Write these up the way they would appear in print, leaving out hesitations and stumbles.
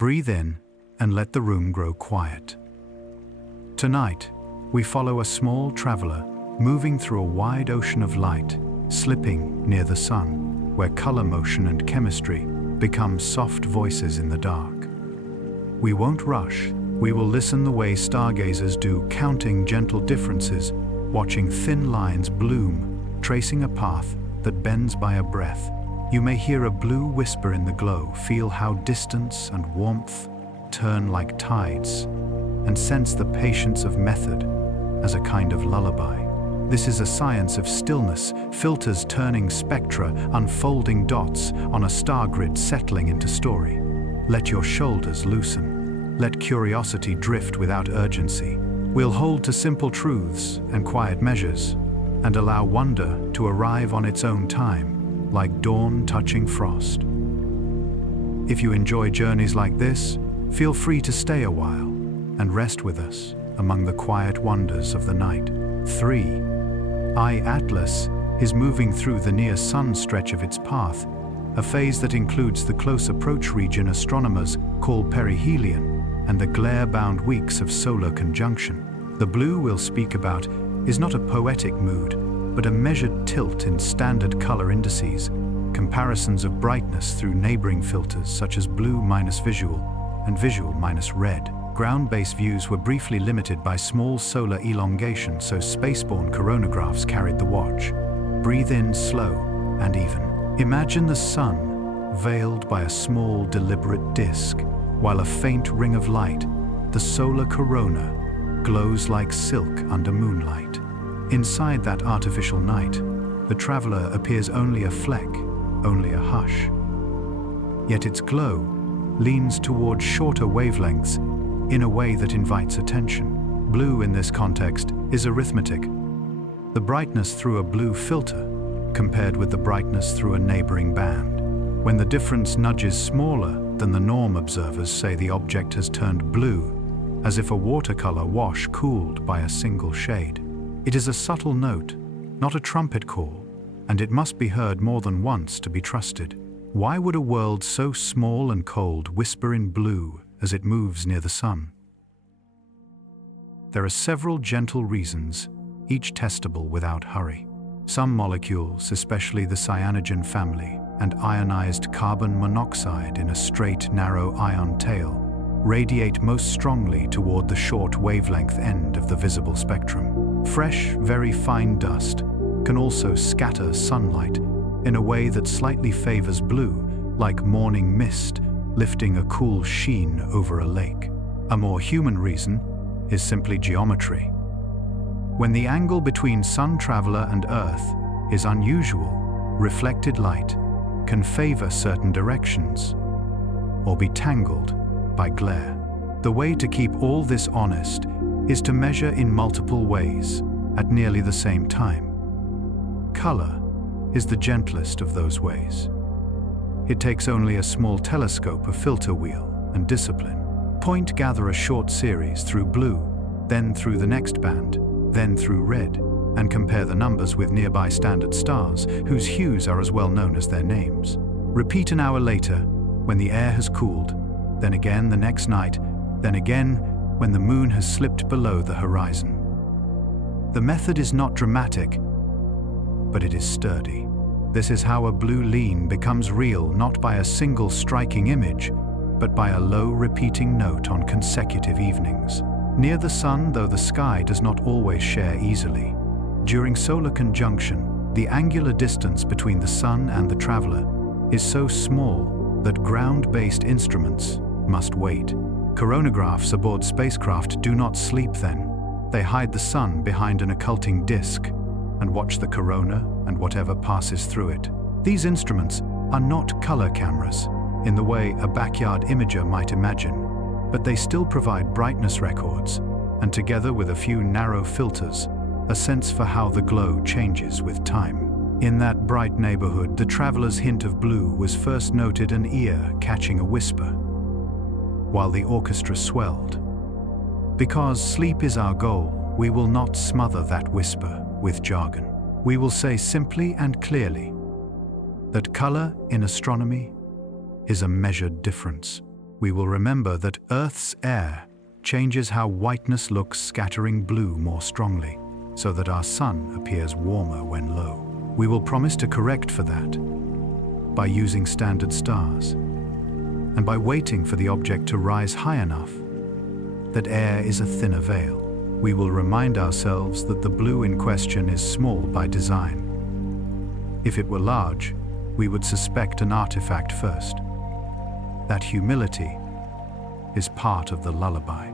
Breathe in and let the room grow quiet. Tonight, we follow a small traveler moving through a wide ocean of light, slipping near the sun, where color motion and chemistry become soft voices in the dark. We won't rush. We will listen the way stargazers do, counting gentle differences, watching thin lines bloom, tracing a path that bends by a breath. You may hear a blue whisper in the glow, feel how distance and warmth turn like tides, and sense the patience of method as a kind of lullaby. This is a science of stillness, filters turning spectra, unfolding dots on a star grid settling into story. Let your shoulders loosen. Let curiosity drift without urgency. We'll hold to simple truths and quiet measures, and allow wonder to arrive on its own time, like dawn touching frost. If you enjoy journeys like this, feel free to stay a while and rest with us among the quiet wonders of the night. 3. I Atlas is moving through the near-sun stretch of its path, a phase that includes the close approach region astronomers call perihelion and the glare-bound weeks of solar conjunction. The blue we'll speak about is not a poetic mood, but a measured tilt in standard color indices, comparisons of brightness through neighboring filters such as blue minus visual and visual minus red. Ground-based views were briefly limited by small solar elongation, so spaceborne coronagraphs carried the watch. Breathe in slow and even. Imagine the sun veiled by a small, deliberate disk, while a faint ring of light, the solar corona, glows like silk under moonlight. Inside that artificial night, the traveler appears only a fleck, only a hush. Yet its glow leans toward shorter wavelengths in a way that invites attention. Blue in this context is arithmetic. The brightness through a blue filter compared with the brightness through a neighboring band. When the difference nudges smaller than the norm, observers say the object has turned blue, as if a watercolor wash cooled by a single shade. It is a subtle note, not a trumpet call, and it must be heard more than once to be trusted. Why would a world so small and cold whisper in blue as it moves near the sun? There are several gentle reasons, each testable without hurry. Some molecules, especially the cyanogen family and ionized carbon monoxide in a straight, narrow ion tail, radiate most strongly toward the short wavelength end of the visible spectrum. Fresh, very fine dust can also scatter sunlight in a way that slightly favors blue, like morning mist lifting a cool sheen over a lake. A more human reason is simply geometry. When the angle between sun traveler and Earth is unusual, reflected light can favor certain directions or be tangled by glare. The way to keep all this honest is to measure in multiple ways at nearly the same time. Color is the gentlest of those ways. It takes only a small telescope, a filter wheel, and discipline. Point gather a short series through blue, then through the next band, then through red, and compare the numbers with nearby standard stars, whose hues are as well known as their names. Repeat an hour later, when the air has cooled, then again the next night, then again when the moon has slipped below the horizon. The method is not dramatic, but it is sturdy. This is how a blue lean becomes real, not by a single striking image, but by a low repeating note on consecutive evenings. Near the sun, though the sky does not always share easily. During solar conjunction, the angular distance between the sun and the traveler is so small that ground-based instruments must wait. Coronagraphs aboard spacecraft do not sleep then. They hide the sun behind an occulting disk and watch the corona and whatever passes through it. These instruments are not color cameras in the way a backyard imager might imagine, but they still provide brightness records, and together with a few narrow filters, a sense for how the glow changes with time. In that bright neighborhood, the traveler's hint of blue was first noted, an ear catching a whisper, while the orchestra swelled. Because sleep is our goal, we will not smother that whisper with jargon. We will say simply and clearly that color in astronomy is a measured difference. we will remember that Earth's air changes how whiteness looks, scattering blue more strongly, so that our sun appears warmer when low. We will promise to correct for that by using standard stars, and by waiting for the object to rise high enough that air is a thinner veil. We will remind ourselves that the blue in question is small by design. If it were large, we would suspect an artifact first. That humility is part of the lullaby.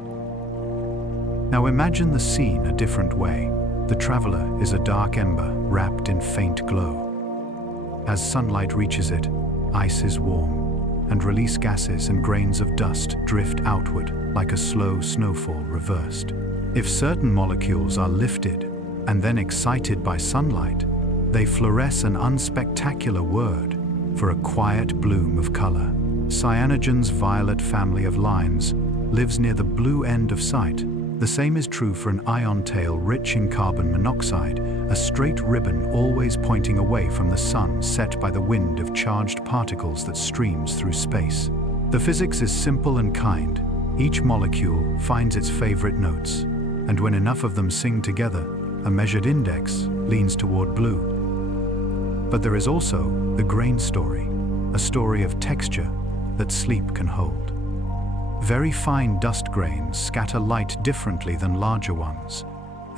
Now imagine the scene a different way. The traveler is a dark ember wrapped in faint glow. As sunlight reaches it, ice is warm, and release gases and grains of dust drift outward like a slow snowfall reversed. If certain molecules are lifted and then excited by sunlight, they fluoresce, an unspectacular word for a quiet bloom of color. Cyanogen's violet family of lines lives near the blue end of sight. The same is true for an ion tail rich in carbon monoxide, a straight ribbon always pointing away from the sun, set by the wind of charged particles that streams through space. The physics is simple and kind. Each molecule finds its favorite notes, and when enough of them sing together, a measured index leans toward blue. But there is also the grain story, a story of texture that sleep can hold. Very fine dust grains scatter light differently than larger ones,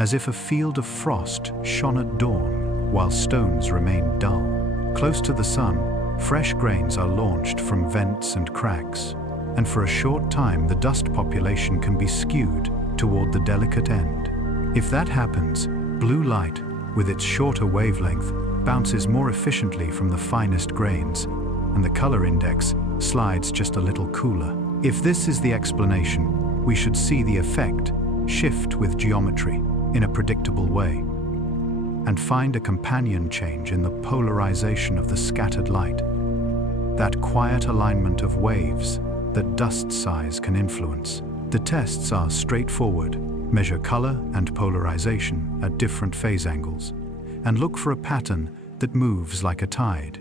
as if a field of frost shone at dawn, while stones remain dull. Close to the sun, fresh grains are launched from vents and cracks, and for a short time the dust population can be skewed toward the delicate end. If that happens, blue light, with its shorter wavelength, bounces more efficiently from the finest grains, and the color index slides just a little cooler. If this is the explanation, we should see the effect shift with geometry in a predictable way, and find a companion change in the polarization of the scattered light, that quiet alignment of waves that dust size can influence. The tests are straightforward. Measure color and polarization at different phase angles, and look for a pattern that moves like a tide.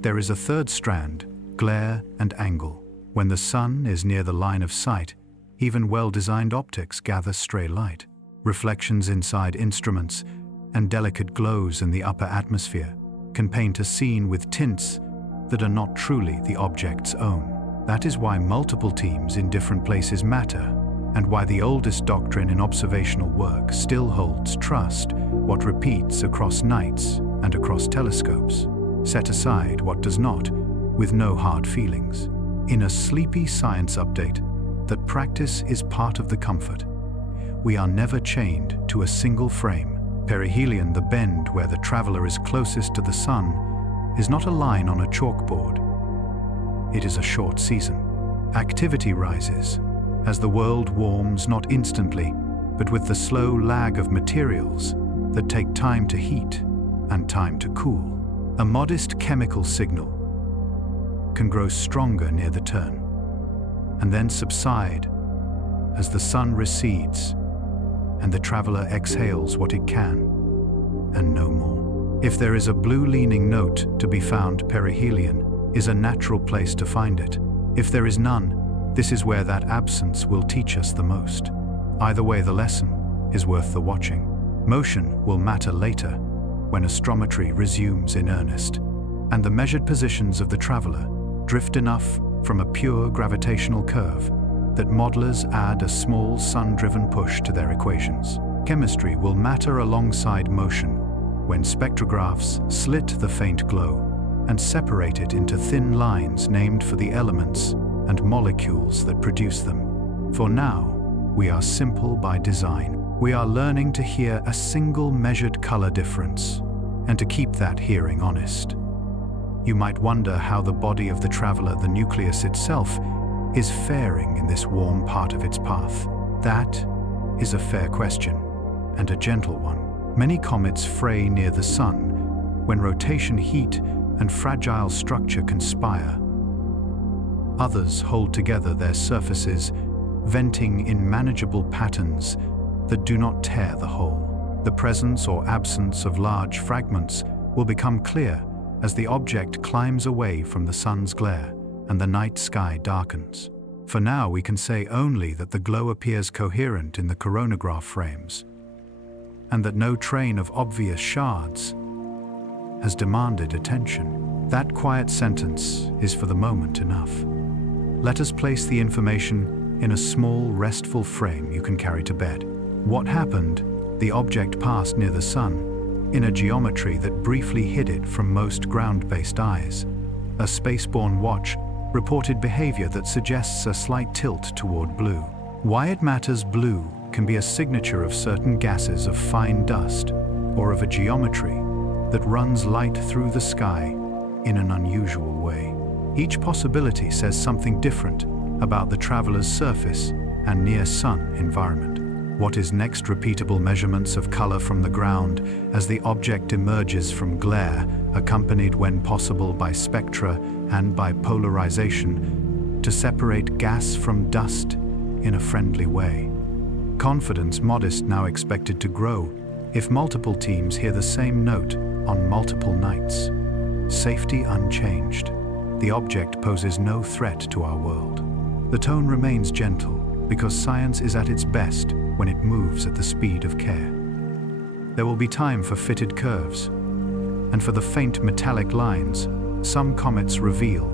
There is a third strand, glare and angle. When the sun is near the line of sight, even well-designed optics gather stray light. Reflections inside instruments and delicate glows in the upper atmosphere can paint a scene with tints that are not truly the object's own. That is why multiple teams in different places matter, and why the oldest doctrine in observational work still holds trust. What repeats across nights and across telescopes. Set aside what does not, with no hard feelings. In a sleepy science update, that practice is part of the comfort. We are never chained to a single frame. Perihelion, the bend where the traveler is closest to the sun, is not a line on a chalkboard. It is a short season. Activity rises as the world warms, not instantly, but with the slow lag of materials that take time to heat and time to cool. A modest chemical signal can grow stronger near the turn, and then subside as the sun recedes and the traveler exhales what it can, and no more. If there is a blue-leaning note to be found, perihelion is a natural place to find it. If there is none, this is where that absence will teach us the most. Either way, the lesson is worth the watching. Motion will matter later, when astrometry resumes in earnest, and the measured positions of the traveler drift enough from a pure gravitational curve that modelers add a small sun-driven push to their equations. Chemistry will matter alongside motion, when spectrographs slit the faint glow and separate it into thin lines named for the elements and molecules that produce them. For now, we are simple by design. We are learning to hear a single measured color difference, and to keep that hearing honest. You might wonder how the body of the traveler, the nucleus itself, is faring in this warm part of its path. That is a fair question, and a gentle one. Many comets fray near the sun, when rotation, heat, and fragile structure conspire. Others hold together their surfaces, venting in manageable patterns that do not tear the whole. The presence or absence of large fragments will become clear as the object climbs away from the sun's glare and the night sky darkens. For now, we can say only that the glow appears coherent in the coronagraph frames, and that no train of obvious shards has demanded attention. That quiet sentence is for the moment enough. Let us place the information in a small, restful frame you can carry to bed. What happened? The object passed near the sun, in a geometry that briefly hid it from most ground-based eyes. A spaceborne watch reported behavior that suggests a slight tilt toward blue. Why it matters blue can be a signature of certain gases of fine dust, or of a geometry that runs light through the sky in an unusual way. Each possibility says something different about the traveler's surface and near-sun environment. What is next? Repeatable measurements of color from the ground as the object emerges from glare, accompanied when possible by spectra and by polarization, to separate gas from dust in a friendly way. Confidence modest now expected to grow if multiple teams hear the same note on multiple nights. Safety unchanged. The object poses no threat to our world. The tone remains gentle because science is at its best when it moves at the speed of care. There will be time for fitted curves, and for the faint metallic lines some comets reveal,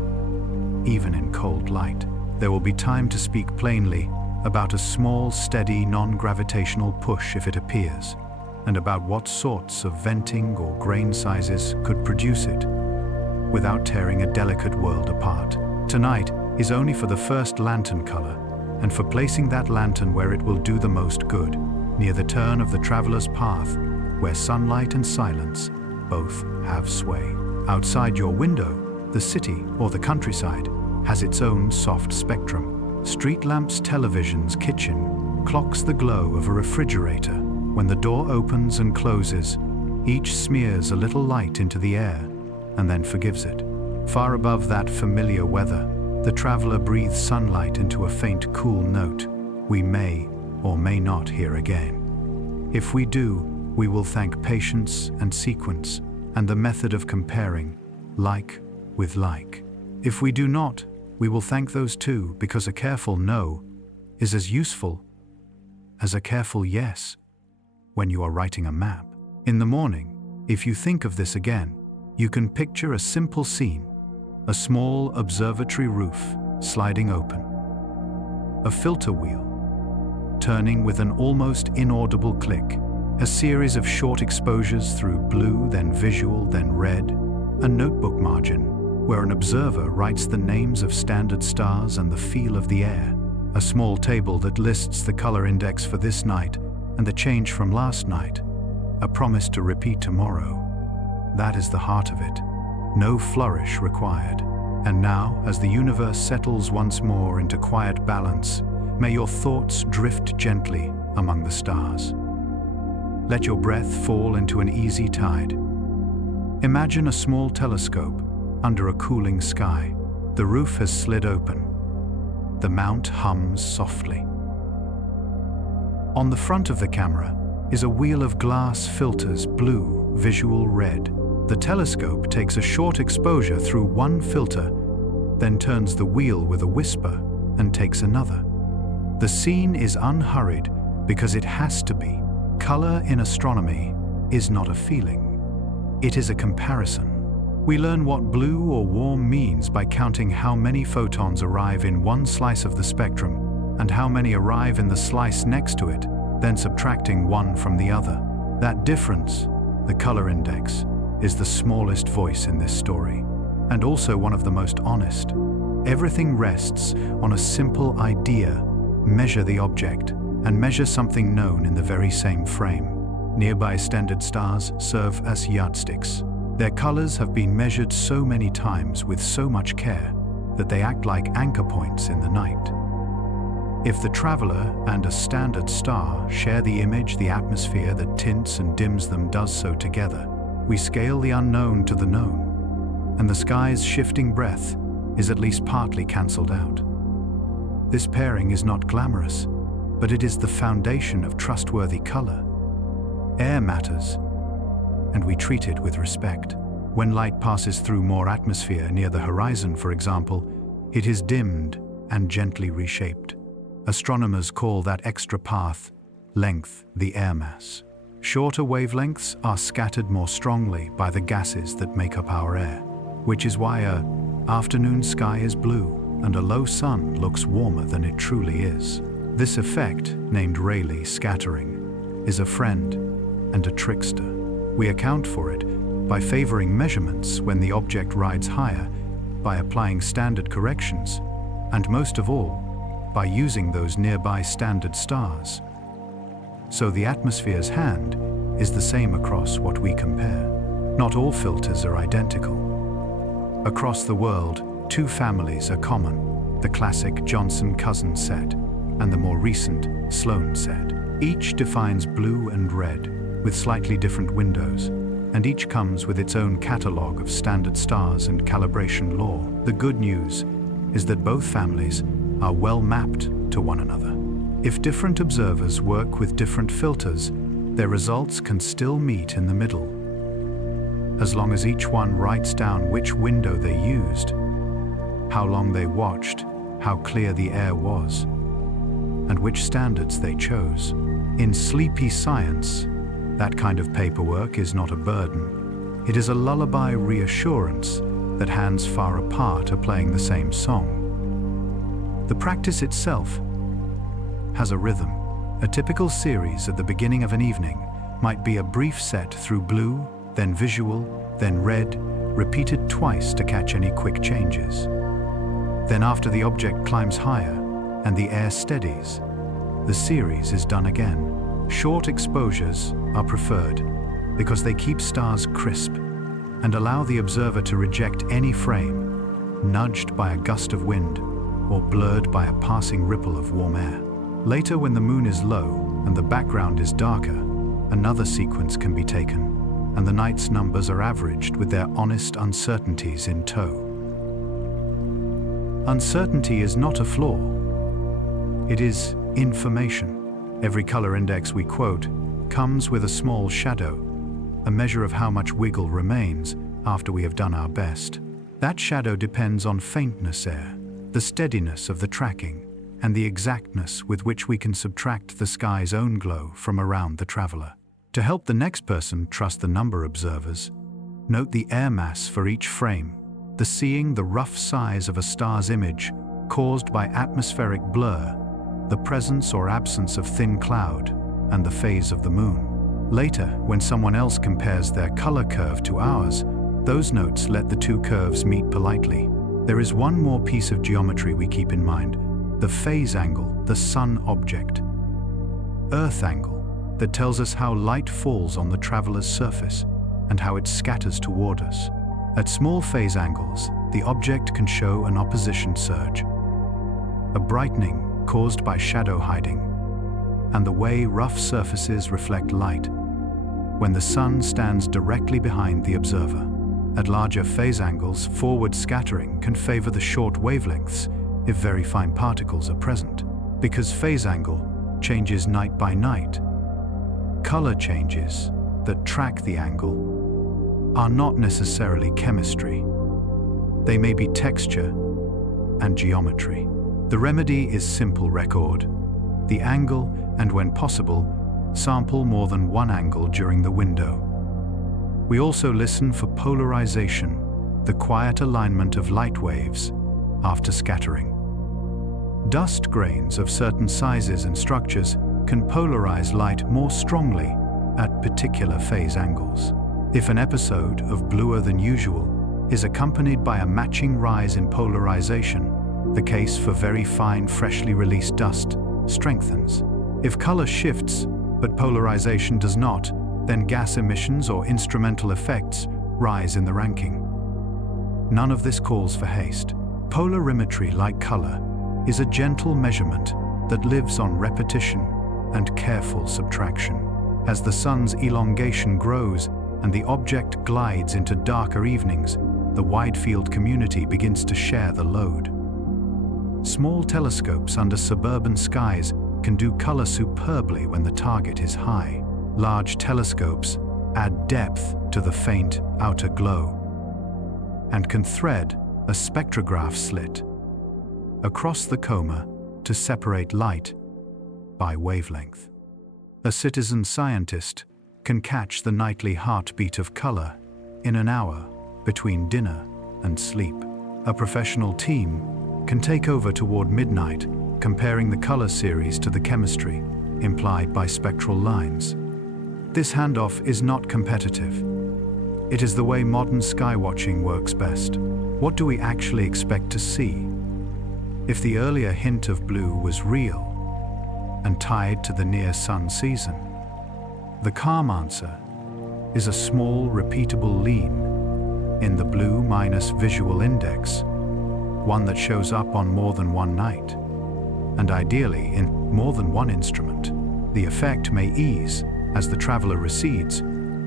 even in cold light. There will be time to speak plainly about a small, steady, non-gravitational push if it appears, and about what sorts of venting or grain sizes could produce it, without tearing a delicate world apart. Tonight is only for the first lantern color, and for placing that lantern where it will do the most good, near the turn of the traveler's path, where sunlight and silence both have sway. Outside your window, the city or the countryside has its own soft spectrum. Street lamps, televisions, kitchen, clocks, the glow of a refrigerator. When the door opens and closes, each smears a little light into the air and then forgives it. Far above that familiar weather, the traveler breathes sunlight into a faint, cool note we may or may not hear again. If we do, we will thank patience and sequence and the method of comparing like with like. If we do not, we will thank those too, because a careful no is as useful as a careful yes when you are writing a map. In the morning, if you think of this again, you can picture a simple scene. A small observatory roof sliding open. A filter wheel turning with an almost inaudible click. A series of short exposures through blue, then visual, then red. A notebook margin where an observer writes the names of standard stars and the feel of the air. A small table that lists the color index for this night and the change from last night. A promise to repeat tomorrow. That is the heart of it. No flourish required. And now, as the universe settles once more into quiet balance, may your thoughts drift gently among the stars. Let your breath fall into an easy tide. Imagine a small telescope under a cooling sky. The roof has slid open. The mount hums softly. On the front of the camera is a wheel of glass filters, blue, visual, red. The telescope takes a short exposure through one filter, then turns the wheel with a whisper and takes another. The scene is unhurried because it has to be. Color in astronomy is not a feeling. It is a comparison. We learn what blue or warm means by counting how many photons arrive in one slice of the spectrum and how many arrive in the slice next to it, then subtracting one from the other. That difference, the color index, is the smallest voice in this story, and also one of the most honest. Everything rests on a simple idea: measure the object, and measure something known in the very same frame. Nearby standard stars serve as yardsticks. Their colors have been measured so many times with so much care that they act like anchor points in the night. If the traveler and a standard star share the image, the atmosphere that tints and dims them does so together. We scale the unknown to the known, and the sky's shifting breath is at least partly cancelled out. This pairing is not glamorous, but it is the foundation of trustworthy color. Air matters, and we treat it with respect. When light passes through more atmosphere near the horizon, for example, it is dimmed and gently reshaped. Astronomers call that extra path length the air mass. Shorter wavelengths are scattered more strongly by the gases that make up our air, which is why an afternoon sky is blue and a low sun looks warmer than it truly is. This effect, named Rayleigh scattering, is a friend and a trickster. We account for it by favoring measurements when the object rides higher, by applying standard corrections, and most of all, by using those nearby standard stars. So the atmosphere's hand is the same across what we compare. Not all filters are identical. Across the world, two families are common, the classic Johnson-Cousin set and the more recent Sloan set. Each defines blue and red with slightly different windows, and each comes with its own catalog of standard stars and calibration law. The good news is that both families are well mapped to one another. If different observers work with different filters, their results can still meet in the middle, as long as each one writes down which window they used, how long they watched, how clear the air was, and which standards they chose. In sleepy science, that kind of paperwork is not a burden. It is a lullaby reassurance that hands far apart are playing the same song. The practice itself has a rhythm. A typical series at the beginning of an evening might be a brief set through blue, then visual, then red, repeated twice to catch any quick changes. Then after the object climbs higher and the air steadies, the series is done again. Short exposures are preferred because they keep stars crisp and allow the observer to reject any frame nudged by a gust of wind or blurred by a passing ripple of warm air. Later, when the moon is low and the background is darker, another sequence can be taken, and the night's numbers are averaged with their honest uncertainties in tow. Uncertainty is not a flaw. It is information. Every color index we quote comes with a small shadow, a measure of how much wiggle remains after we have done our best. That shadow depends on faintness air, the steadiness of the tracking, and the exactness with which we can subtract the sky's own glow from around the traveler. To help the next person trust the number observers, note the air mass for each frame, the seeing the rough size of a star's image caused by atmospheric blur, the presence or absence of thin cloud, and the phase of the moon. Later, when someone else compares their color curve to ours, those notes let the two curves meet politely. There is one more piece of geometry we keep in mind: the phase angle, the sun object. Earth angle, that tells us how light falls on the traveler's surface and how it scatters toward us. At small phase angles, the object can show an opposition surge, a brightening caused by shadow hiding, and the way rough surfaces reflect light when the sun stands directly behind the observer. At larger phase angles, forward scattering can favor the short wavelengths if very fine particles are present. Because phase angle changes night by night, color changes that track the angle are not necessarily chemistry. They may be texture and geometry. The remedy is simple record the angle, and when possible, sample more than one angle during the window. We also listen for polarization, the quiet alignment of light waves after scattering. Dust grains of certain sizes and structures can polarize light more strongly at particular phase angles. If an episode of bluer than usual is accompanied by a matching rise in polarization, the case for very fine, freshly released dust strengthens. If color shifts, but polarization does not, then gas emissions or instrumental effects rise in the ranking. None of this calls for haste. Polarimetry, like color, is a gentle measurement that lives on repetition and careful subtraction. As the sun's elongation grows and the object glides into darker evenings, the wide-field community begins to share the load. Small telescopes under suburban skies can do color superbly when the target is high. Large telescopes add depth to the faint outer glow and can thread a spectrograph slit across the coma to separate light by wavelength. A citizen scientist can catch the nightly heartbeat of color in an hour between dinner and sleep. A professional team can take over toward midnight, comparing the color series to the chemistry implied by spectral lines. This handoff is not competitive. It is the way modern skywatching works best. What do we actually expect to see? If the earlier hint of blue was real and tied to the near-sun season, the calm answer is a small, repeatable lean in the blue minus visual index, one that shows up on more than one night, and ideally in more than one instrument. The effect may ease as the traveler recedes,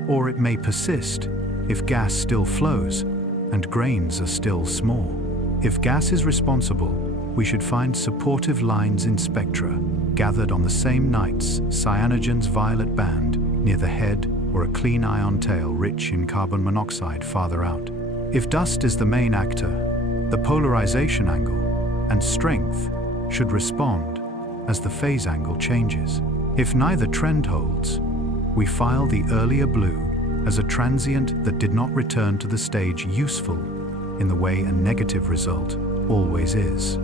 or it may persist if gas still flows and grains are still small. If gas is responsible, we should find supportive lines in spectra gathered on the same night's cyanogen's violet band near the head, or a clean ion tail rich in carbon monoxide farther out. If dust is the main actor, the polarization angle and strength should respond as the phase angle changes. If neither trend holds, we file the earlier blue as a transient that did not return to the stage useful in the way a negative result always is.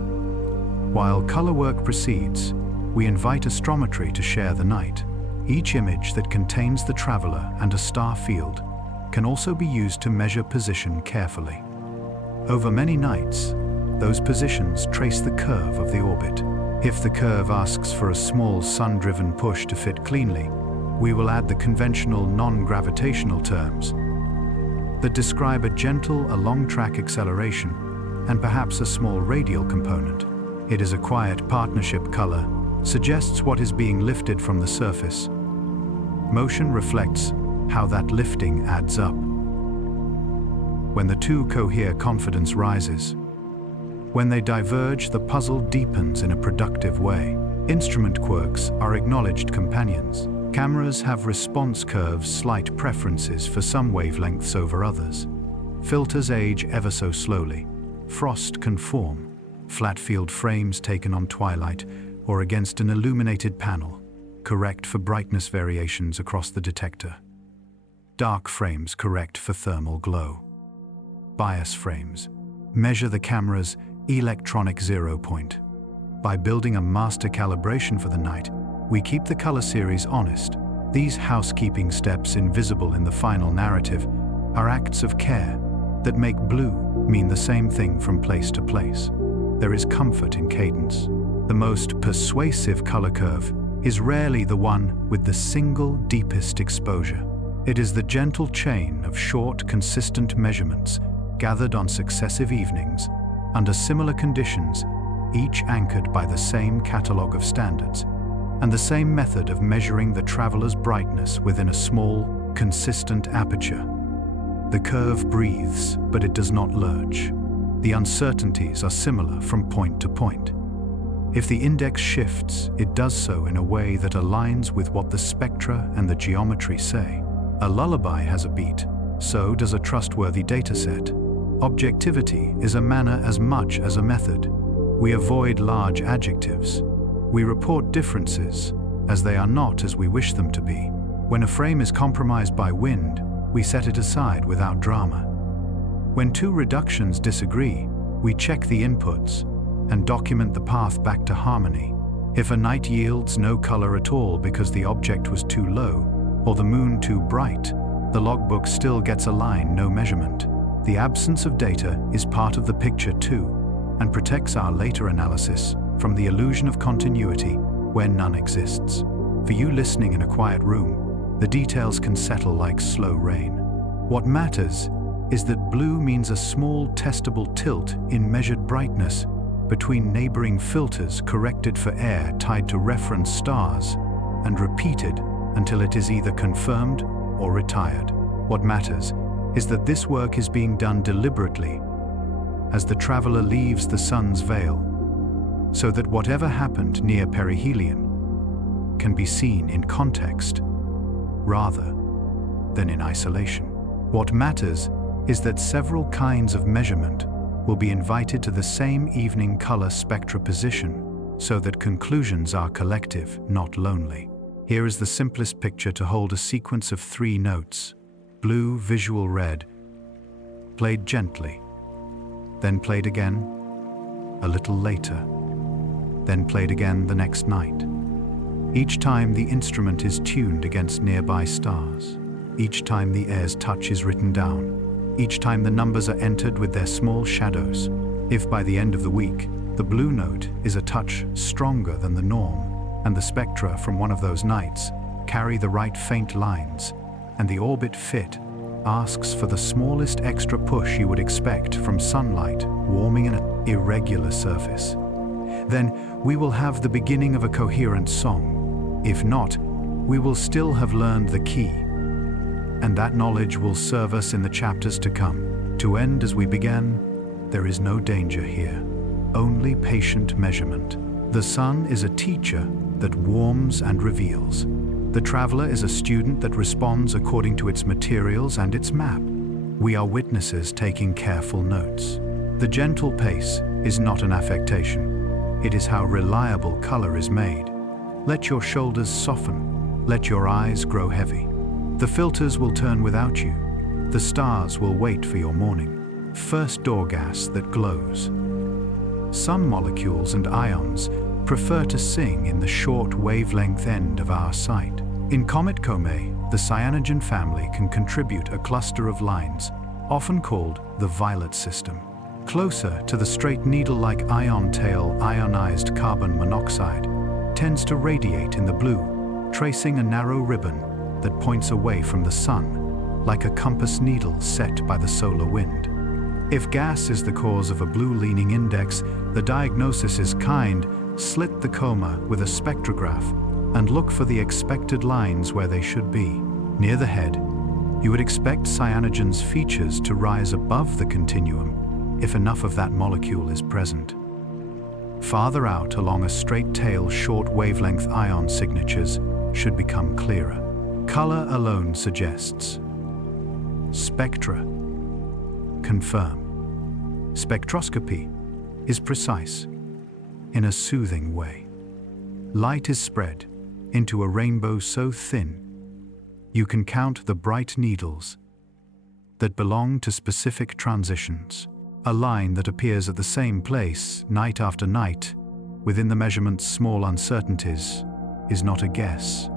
While color work proceeds, we invite astrometry to share the night. Each image that contains the traveler and a star field can also be used to measure position carefully. Over many nights, those positions trace the curve of the orbit. If the curve asks for a small sun-driven push to fit cleanly, we will add the conventional non-gravitational terms that describe a gentle along-track acceleration and perhaps a small radial component. It is a quiet partnership. Color suggests what is being lifted from the surface. Motion reflects how that lifting adds up. When the two cohere, confidence rises. When they diverge, the puzzle deepens in a productive way. Instrument quirks are acknowledged companions. Cameras have response curves, slight preferences for some wavelengths over others. Filters age ever so slowly. Frost can form. Flat field frames taken on twilight or against an illuminated panel correct for brightness variations across the detector. Dark frames correct for thermal glow. Bias frames measure the camera's electronic zero point. By building a master calibration for the night, we keep the color series honest. These housekeeping steps, invisible in the final narrative, are acts of care that make blue mean the same thing from place to place. There is comfort in cadence. The most persuasive color curve is rarely the one with the single deepest exposure. It is the gentle chain of short, consistent measurements gathered on successive evenings under similar conditions, each anchored by the same catalog of standards and the same method of measuring the traveler's brightness within a small, consistent aperture. The curve breathes, but it does not lurch. The uncertainties are similar from point to point. If the index shifts, it does so in a way that aligns with what the spectra and the geometry say. A lullaby has a beat, so does a trustworthy dataset. Objectivity is a manner as much as a method. We avoid large adjectives. We report differences as they are not as we wish them to be. When a frame is compromised by wind, we set it aside without drama. When two reductions disagree, we check the inputs and document the path back to harmony. If a night yields no color at all because the object was too low or the moon too bright, the logbook still gets a line, no measurement. The absence of data is part of the picture too, and protects our later analysis from the illusion of continuity where none exists. For you listening in a quiet room, the details can settle like slow rain. What matters is that blue means a small testable tilt in measured brightness between neighboring filters corrected for air tied to reference stars and repeated until it is either confirmed or retired. What matters is that this work is being done deliberately as the traveler leaves the sun's veil, so that whatever happened near perihelion can be seen in context rather than in isolation. What matters is that several kinds of measurement will be invited to the same evening color spectra position, so that conclusions are collective, not lonely. Here is the simplest picture to hold a sequence of 3 notes: blue, visual red, played gently, then played again a little later, then played again the next night. Each time the instrument is tuned against nearby stars. Each time the air's touch is written down. Each time the numbers are entered with their small shadows. If by the end of the week, the blue note is a touch stronger than the norm, and the spectra from one of those nights carry the right faint lines, and the orbit fit asks for the smallest extra push you would expect from sunlight warming an irregular surface, then we will have the beginning of a coherent song. If not, we will still have learned the key, and that knowledge will serve us in the chapters to come. To end as we began, there is no danger here, only patient measurement. The sun is a teacher that warms and reveals. The traveler is a student that responds according to its materials and its map. We are witnesses taking careful notes. The gentle pace is not an affectation. It is how reliable color is made. Let your shoulders soften. Let your eyes grow heavy. The filters will turn without you. The stars will wait for your morning. First door gas that glows. Some molecules and ions prefer to sing in the short wavelength end of our sight. In Comet Comets, the cyanogen family can contribute a cluster of lines, often called the violet system. Closer to the straight needle-like ion tail, ionized carbon monoxide tends to radiate in the blue, tracing a narrow ribbon that points away from the sun, like a compass needle set by the solar wind. If gas is the cause of a blue leaning index, the diagnosis is kind: slit the coma with a spectrograph and look for the expected lines where they should be. Near the head, you would expect cyanogen's features to rise above the continuum if enough of that molecule is present. Farther out along a straight tail, short wavelength ion signatures should become clearer. Color alone suggests. Spectra confirm. Spectroscopy is precise in a soothing way. Light is spread into a rainbow so thin you can count the bright needles that belong to specific transitions. A line that appears at the same place night after night within the measurement's small uncertainties is not a guess,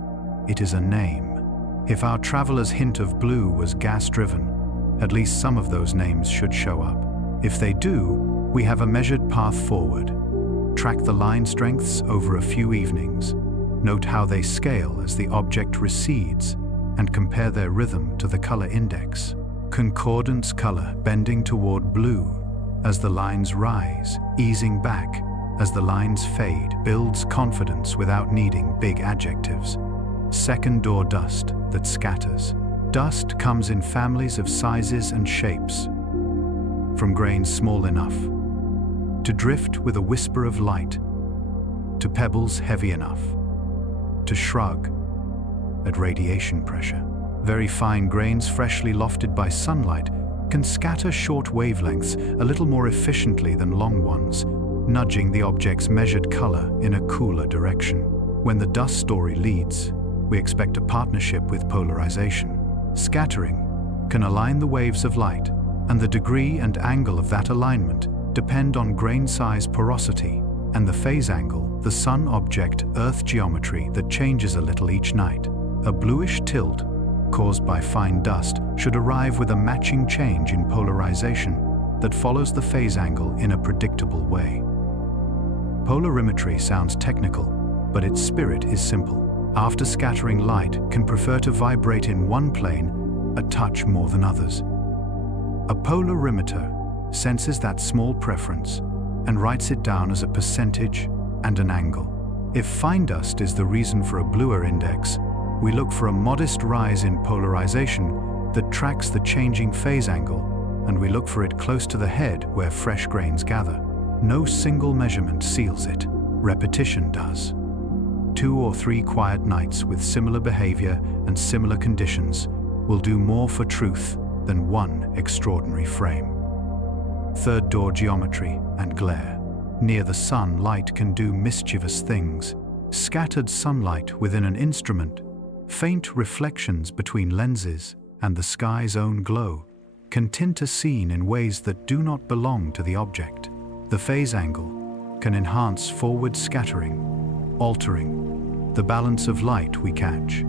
it is a name. If our traveler's hint of blue was gas-driven, at least some of those names should show up. If they do, we have a measured path forward. Track the line strengths over a few evenings. Note how they scale as the object recedes, and compare their rhythm to the color index. Concordance color bending toward blue as the lines rise, easing back as the lines fade, builds confidence without needing big adjectives. Second door dust that scatters. Dust comes in families of sizes and shapes, from grains small enough to drift with a whisper of light, to pebbles heavy enough to shrug at radiation pressure. Very fine grains freshly lofted by sunlight can scatter short wavelengths a little more efficiently than long ones, nudging the object's measured color in a cooler direction. When the dust story leads, we expect a partnership with polarization. Scattering can align the waves of light, and the degree and angle of that alignment depend on grain size porosity and the phase angle, the sun object Earth geometry that changes a little each night. A bluish tilt caused by fine dust should arrive with a matching change in polarization that follows the phase angle in a predictable way. Polarimetry sounds technical, but its spirit is simple. After scattering light can prefer to vibrate in one plane a touch more than others. A polarimeter senses that small preference and writes it down as a percentage and an angle. If fine dust is the reason for a bluer index, we look for a modest rise in polarization that tracks the changing phase angle, and we look for it close to the head where fresh grains gather. No single measurement seals it, repetition does. 2 or 3 quiet nights with similar behavior and similar conditions will do more for truth than one extraordinary frame. Third door geometry and glare. Near the sun, light can do mischievous things. Scattered sunlight within an instrument, faint reflections between lenses, and the sky's own glow can tint a scene in ways that do not belong to the object. The phase angle can enhance forward scattering, altering the balance of light we catch,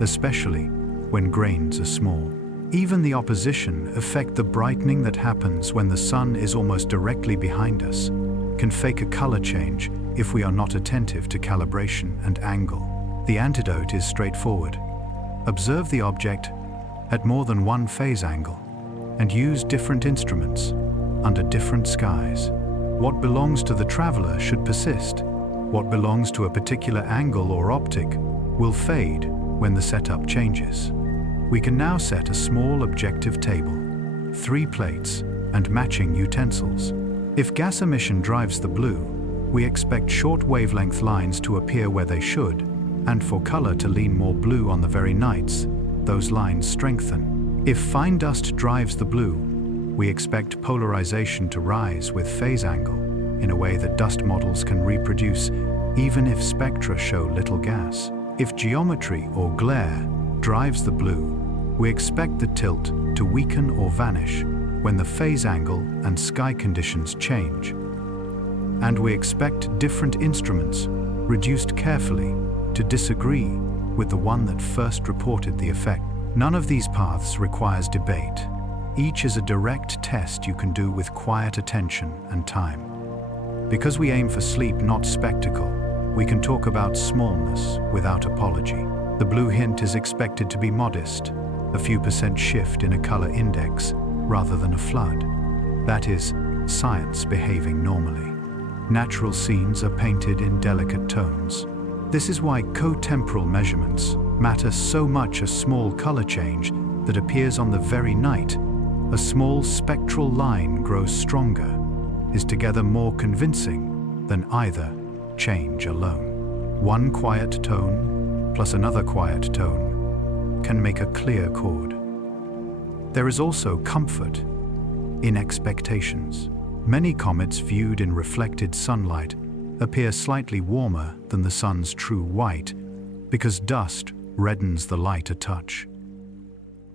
especially when grains are small. Even the opposition effect, the brightening that happens when the sun is almost directly behind us, can fake a color change if we are not attentive to calibration and angle. The antidote is straightforward. Observe the object at more than one phase angle and use different instruments under different skies. What belongs to the traveler should persist. What belongs to a particular angle or optic will fade when the setup changes. We can now set a small objective table, 3 plates, and matching utensils. If gas emission drives the blue, we expect short wavelength lines to appear where they should, and for color to lean more blue on the very nights, those lines strengthen. If fine dust drives the blue, we expect polarization to rise with phase angle in a way that dust models can reproduce, even if spectra show little gas. If geometry or glare drives the blue, we expect the tilt to weaken or vanish when the phase angle and sky conditions change. And we expect different instruments, reduced carefully, to disagree with the one that first reported the effect. None of these paths requires debate. Each is a direct test you can do with quiet attention and time. Because we aim for sleep, not spectacle, we can talk about smallness without apology. The blue hint is expected to be modest, a few % shift in a color index rather than a flood. That is science behaving normally. Natural scenes are painted in delicate tones. This is why cotemporal measurements matter so much. A small color change that appears on the very night, a small spectral line grows stronger, is together more convincing than either change alone. One quiet tone plus another quiet tone can make a clear chord. There is also comfort in expectations. Many comets viewed in reflected sunlight appear slightly warmer than the sun's true white because dust reddens the light a touch.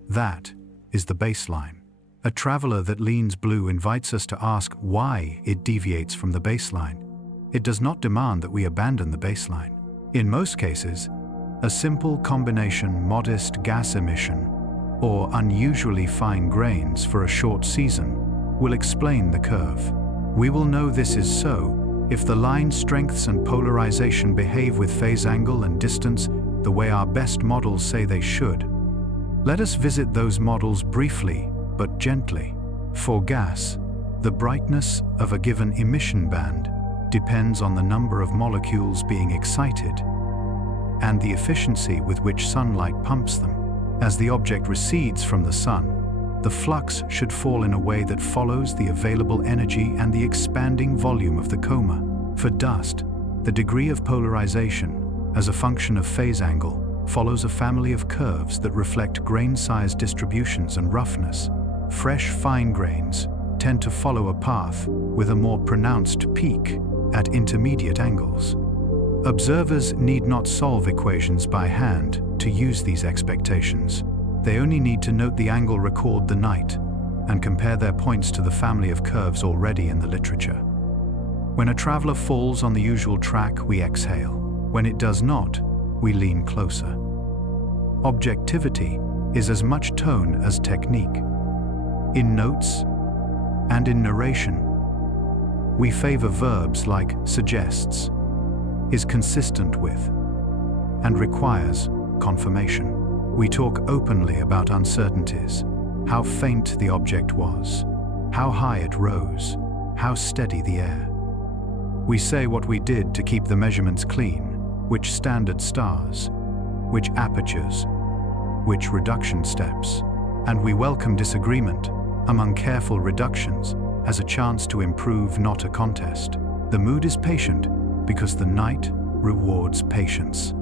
That is the baseline. A traveler that leans blue invites us to ask why it deviates from the baseline. It does not demand that we abandon the baseline. In most cases, a simple combination, modest gas emission or unusually fine grains for a short season, will explain the curve. We will know this is so if the line strengths and polarization behave with phase angle and distance the way our best models say they should. Let us visit those models briefly but gently. For gas, the brightness of a given emission band depends on the number of molecules being excited and the efficiency with which sunlight pumps them. As the object recedes from the sun, the flux should fall in a way that follows the available energy and the expanding volume of the coma. For dust, the degree of polarization, as a function of phase angle, follows a family of curves that reflect grain size distributions and roughness. Fresh, fine grains tend to follow a path with a more pronounced peak at intermediate angles. Observers need not solve equations by hand to use these expectations. They only need to note the angle, record the night, and compare their points to the family of curves already in the literature. When a traveler falls on the usual track, we exhale. When it does not, we lean closer. Objectivity is as much tone as technique. In notes and in narration, we favor verbs like suggests, is consistent with, and requires confirmation. We talk openly about uncertainties, how faint the object was, how high it rose, how steady the air. We say what we did to keep the measurements clean, which standard stars, which apertures, which reduction steps, and we welcome disagreement among careful reductions as a chance to improve, not a contest. The mood is patient because the night rewards patience.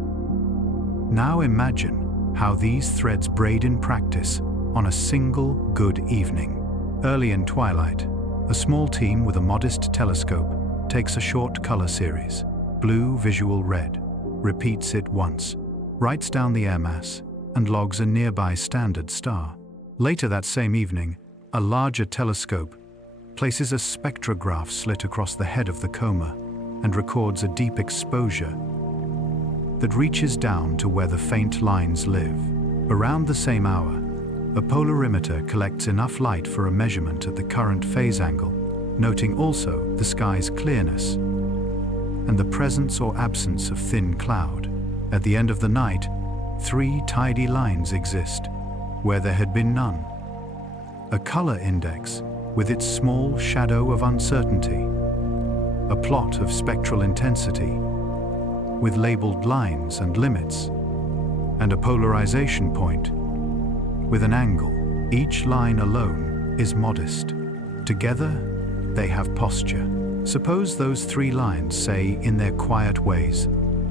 Now imagine how these threads braid in practice on a single good evening. Early in twilight, a small team with a modest telescope takes a short color series, blue visual red, repeats it once, writes down the air mass, and logs a nearby standard star. Later that same evening, a larger telescope places a spectrograph slit across the head of the coma and records a deep exposure that reaches down to where the faint lines live. Around the same hour, a polarimeter collects enough light for a measurement at the current phase angle, noting also the sky's clearness and the presence or absence of thin cloud. At the end of the night, 3 tidy lines exist where there had been none. A color index with its small shadow of uncertainty, a plot of spectral intensity with labeled lines and limits, and a polarization point with an angle. Each line alone is modest. Together, they have posture. Suppose those 3 lines say in their quiet ways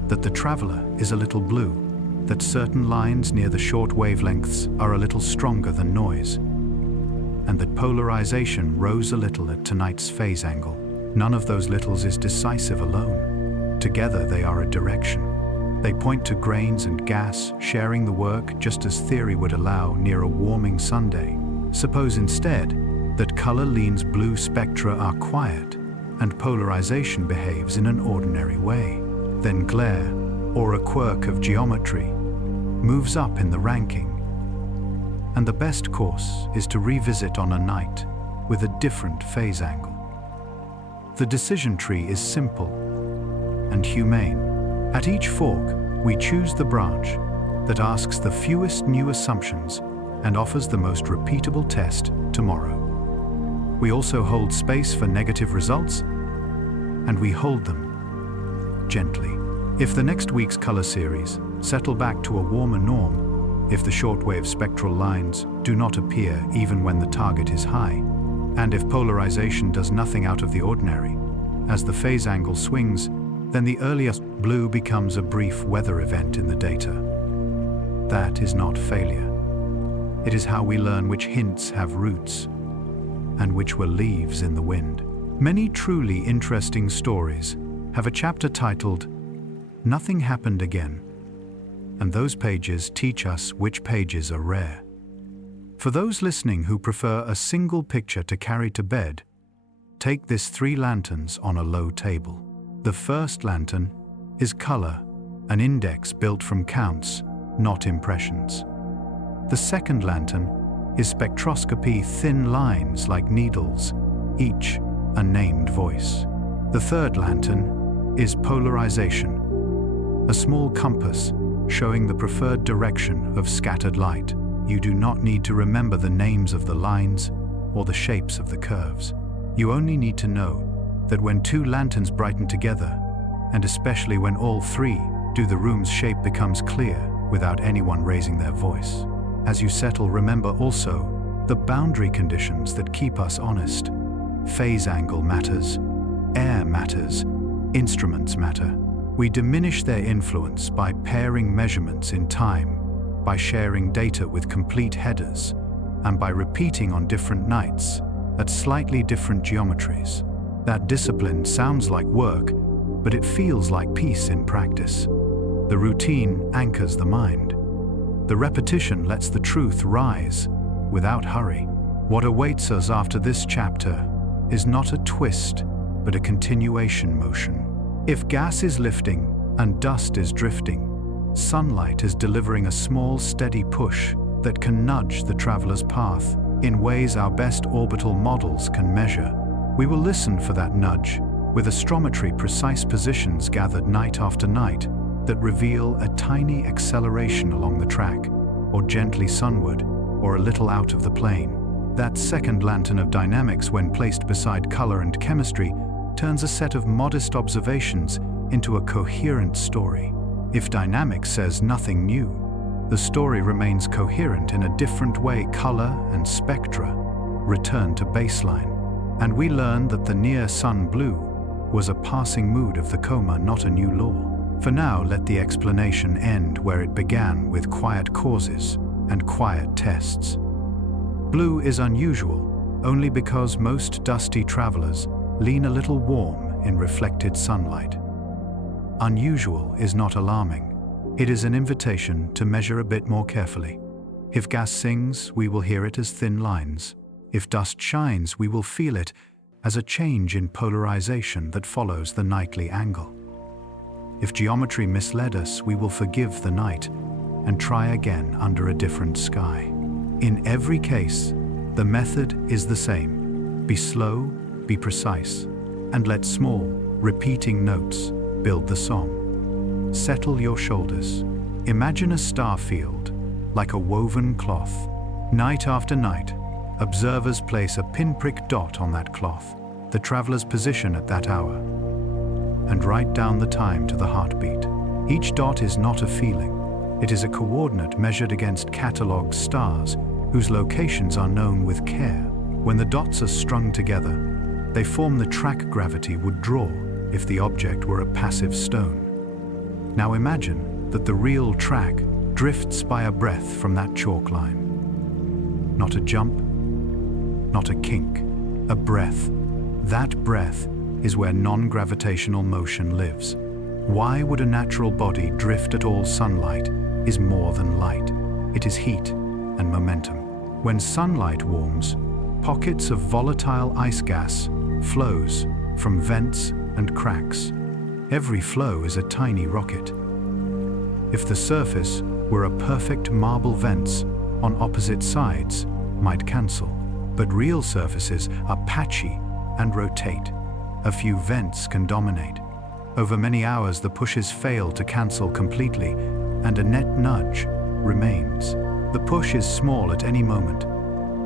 that the traveler is a little blue, that certain lines near the short wavelengths are a little stronger than noise, and that polarization rose a little at tonight's phase angle. None of those littles is decisive alone. Together they are a direction. They point to grains and gas sharing the work just as theory would allow near a warming Sunday. Suppose instead that color leans blue spectra are quiet and polarization behaves in an ordinary way. Then glare, or a quirk of geometry, moves up in the ranking. And the best course is to revisit on a night with a different phase angle. The decision tree is simple and humane. At each fork, we choose the branch that asks the fewest new assumptions and offers the most repeatable test tomorrow. We also hold space for negative results, and we hold them gently. If the next week's color series settle back to a warmer norm, if the shortwave spectral lines do not appear even when the target is high, and if polarization does nothing out of the ordinary, as the phase angle swings, then the earliest blue becomes a brief weather event in the data. That is not failure. It is how we learn which hints have roots and which were leaves in the wind. Many truly interesting stories have a chapter titled "Nothing Happened Again," and those pages teach us which pages are rare. For those listening who prefer a single picture to carry to bed, take this 3 lanterns on a low table. The first lantern is color, an index built from counts, not impressions. The second lantern is spectroscopy, thin lines like needles, each a named voice. The third lantern is polarization, a small compass showing the preferred direction of scattered light. You do not need to remember the names of the lines or the shapes of the curves. You only need to know that when 2 lanterns brighten together, and especially when all 3 do, the room's shape becomes clear without anyone raising their voice. As you settle, remember also the boundary conditions that keep us honest. Phase angle matters, air matters, instruments matter. We diminish their influence by pairing measurements in time, by sharing data with complete headers, and by repeating on different nights at slightly different geometries. That discipline sounds like work, but it feels like peace in practice. The routine anchors the mind. The repetition lets the truth rise without hurry. What awaits us after this chapter is not a twist, but a continuation motion. If gas is lifting and dust is drifting, sunlight is delivering a small, steady push that can nudge the traveler's path in ways our best orbital models can measure. We will listen for that nudge with astrometry precise positions gathered night after night that reveal a tiny acceleration along the track, or gently sunward, or a little out of the plane. That second lantern of dynamics, when placed beside color and chemistry, turns a set of modest observations into a coherent story. If dynamics says nothing new, the story remains coherent in a different way. Color and spectra return to baseline, and we learn that the near-sun blue was a passing mood of the coma, not a new law. For now, let the explanation end where it began, with quiet causes and quiet tests. Blue is unusual only because most dusty travelers lean a little warm in reflected sunlight. Unusual is not alarming. It is an invitation to measure a bit more carefully. If gas sings, we will hear it as thin lines. If dust shines, we will feel it as a change in polarization that follows the nightly angle. If geometry misled us, we will forgive the night and try again under a different sky. In every case, the method is the same. Be slow, be precise, and let small, repeating notes build the song. Settle your shoulders. Imagine a star field, like a woven cloth. Night after night, observers place a pinprick dot on that cloth, the traveler's position at that hour, and write down the time to the heartbeat. Each dot is not a feeling. It is a coordinate measured against catalogued stars whose locations are known with care. When the dots are strung together, they form the track gravity would draw if the object were a passive stone. Now imagine that the real track drifts by a breath from that chalk line. Not a jump, not a kink, a breath. That breath is where non-gravitational motion lives. Why would a natural body drift at all? Sunlight is more than light. It is heat and momentum. When sunlight warms, pockets of volatile ice gas flows from vents and cracks. Every flow is a tiny rocket. If the surface were a perfect marble, vents on opposite sides might cancel. But real surfaces are patchy and rotate. A few vents can dominate. Over many hours, the pushes fail to cancel completely, and a net nudge remains. The push is small at any moment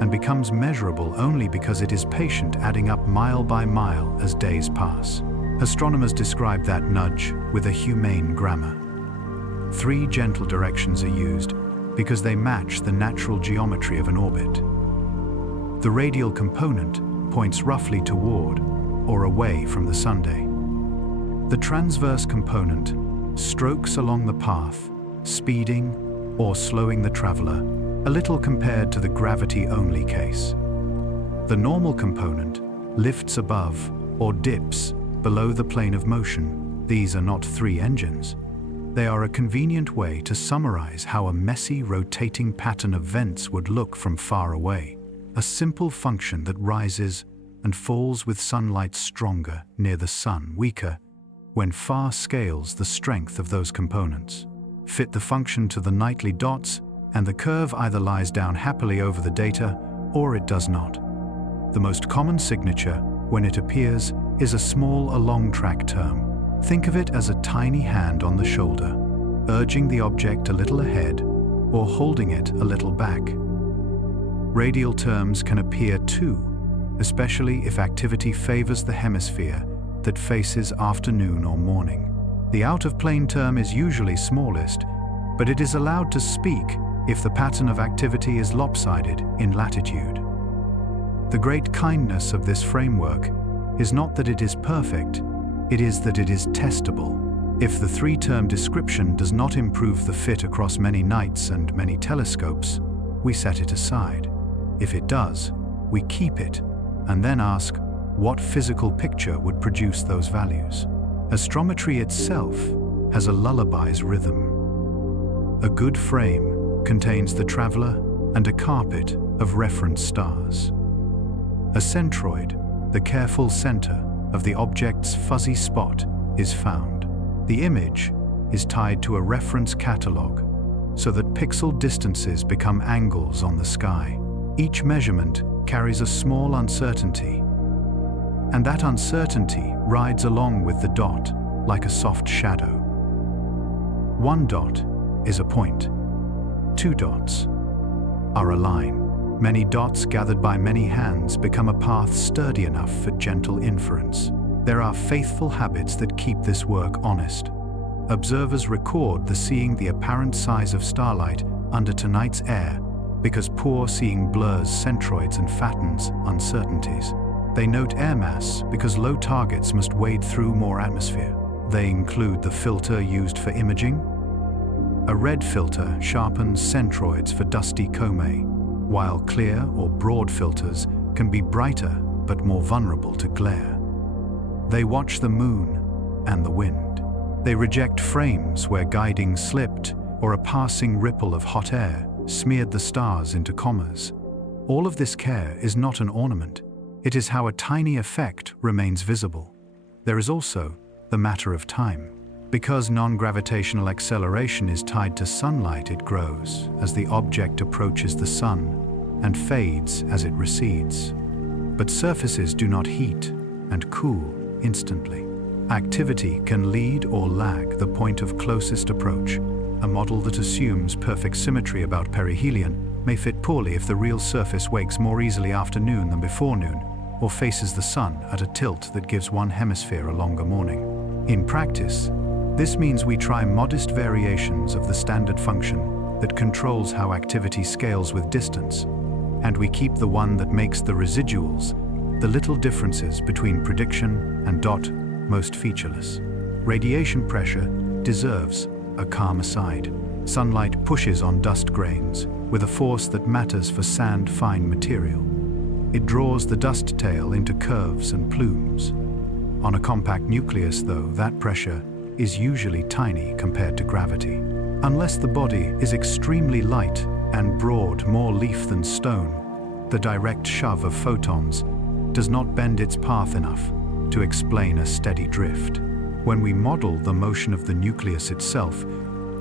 and becomes measurable only because it is patient, adding up mile by mile as days pass. Astronomers describe that nudge with a humane grammar. 3 gentle directions are used because they match the natural geometry of an orbit. The radial component points roughly toward or away from the sunday. The transverse component strokes along the path, speeding or slowing the traveler a little compared to the gravity-only case. The normal component lifts above or dips below the plane of motion. These are not 3 engines. They are a convenient way to summarize how a messy, rotating pattern of vents would look from far away. A simple function that rises and falls with sunlight, stronger near the sun, weaker when far, scales the strength of those components. Fit the function to the nightly dots, and the curve either lies down happily over the data or it does not. The most common signature, when it appears, is a small along-track term. Think of it as a tiny hand on the shoulder, urging the object a little ahead or holding it a little back. Radial terms can appear too, especially if activity favors the hemisphere that faces afternoon or morning. The out-of-plane term is usually smallest, but it is allowed to speak if the pattern of activity is lopsided in latitude. The great kindness of this framework is not that it is perfect, it is that it is testable. If the 3-term description does not improve the fit across many nights and many telescopes, we set it aside. If it does, we keep it, and then ask what physical picture would produce those values. Astrometry itself has a lullaby's rhythm. A good frame contains the traveler and a carpet of reference stars. A centroid, the careful center of the object's fuzzy spot, is found. The image is tied to a reference catalog so that pixel distances become angles on the sky. Each measurement carries a small uncertainty, and that uncertainty rides along with the dot like a soft shadow. 1 dot is a point. 2 dots are a line. Many dots gathered by many hands become a path sturdy enough for gentle inference. There are faithful habits that keep this work honest. Observers record the seeing the apparent size of starlight under tonight's air because poor seeing blurs centroids and fattens uncertainties. They note air mass because low targets must wade through more atmosphere. They include the filter used for imaging. A red filter sharpens centroids for dusty comae, while clear or broad filters can be brighter but more vulnerable to glare. They watch the moon and the wind. They reject frames where guiding slipped or a passing ripple of hot air smeared the stars into commas. All of this care is not an ornament. It is how a tiny effect remains visible. There is also the matter of time. Because non-gravitational acceleration is tied to sunlight, it grows as the object approaches the sun and fades as it recedes. But surfaces do not heat and cool instantly. Activity can lead or lag the point of closest approach. A model that assumes perfect symmetry about perihelion may fit poorly if the real surface wakes more easily after noon than before noon, or faces the sun at a tilt that gives one hemisphere a longer morning. In practice, this means we try modest variations of the standard function that controls how activity scales with distance, and we keep the one that makes the residuals, the little differences between prediction and dot, most featureless. Radiation pressure deserves a calm aside. Sunlight pushes on dust grains with a force that matters for sand-fine material. It draws the dust tail into curves and plumes. On a compact nucleus, though, that pressure is usually tiny compared to gravity. Unless the body is extremely light and broad, more leaf than stone, the direct shove of photons does not bend its path enough to explain a steady drift. When we model the motion of the nucleus itself,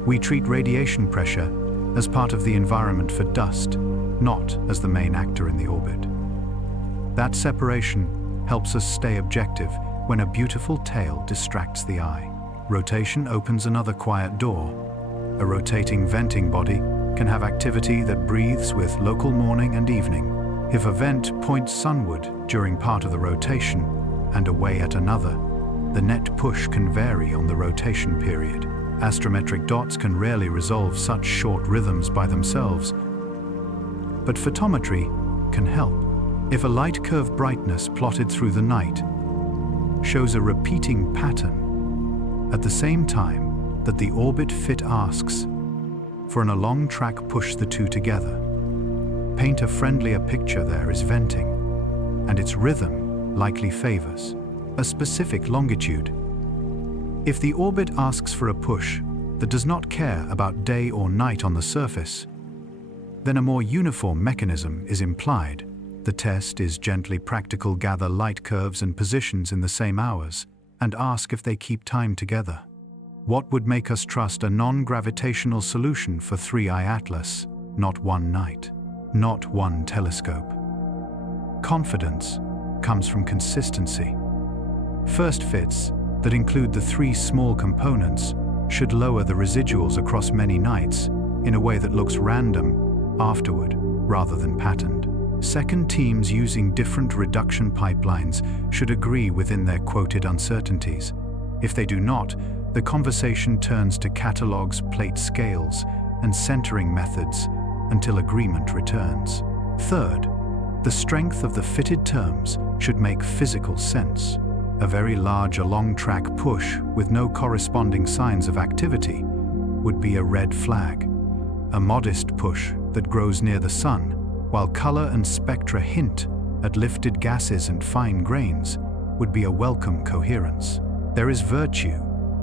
we treat radiation pressure as part of the environment for dust, not as the main actor in the orbit. That separation helps us stay objective when a beautiful tail distracts the eye. Rotation opens another quiet door. A rotating venting body can have activity that breathes with local morning and evening. If a vent points sunward during part of the rotation and away at another, the net push can vary on the rotation period. Astrometric dots can rarely resolve such short rhythms by themselves, but photometry can help. If a light curve brightness plotted through the night shows a repeating pattern at the same time that the orbit fit asks for an along track, push the two together. Paint a friendlier picture. There is venting, and its rhythm likely favors a specific longitude. If the orbit asks for a push that does not care about day or night on the surface, then a more uniform mechanism is implied. The test is gently practical. Gather light curves and positions in the same hours and ask if they keep time together. What would make us trust a non-gravitational solution for 3i Atlas? Not one night, not one telescope. Confidence comes from consistency. First fits that include the three small components should lower the residuals across many nights in a way that looks random afterward rather than patterned. Second, teams using different reduction pipelines should agree within their quoted uncertainties. If they do not, the conversation turns to catalogs, plate scales, and centering methods until agreement returns. Third, the strength of the fitted terms should make physical sense. A very large along-track push with no corresponding signs of activity would be a red flag. A modest push that grows near the sun, while color and spectra hint at lifted gases and fine grains, would be a welcome coherence. There is virtue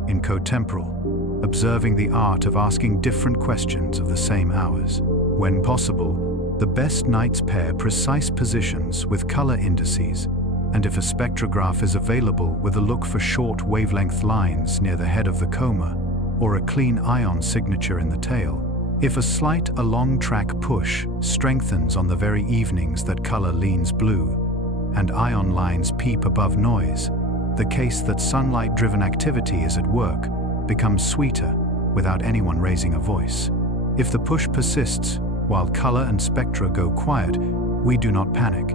in cotemporal, observing the art of asking different questions of the same hours. When possible, the best nights pair precise positions with color indices, and if a spectrograph is available, with a look for short wavelength lines near the head of the coma, or a clean ion signature in the tail. If a slight along-track push strengthens on the very evenings that color leans blue, and ion lines peep above noise, the case that sunlight-driven activity is at work becomes sweeter without anyone raising a voice. If the push persists while color and spectra go quiet, we do not panic.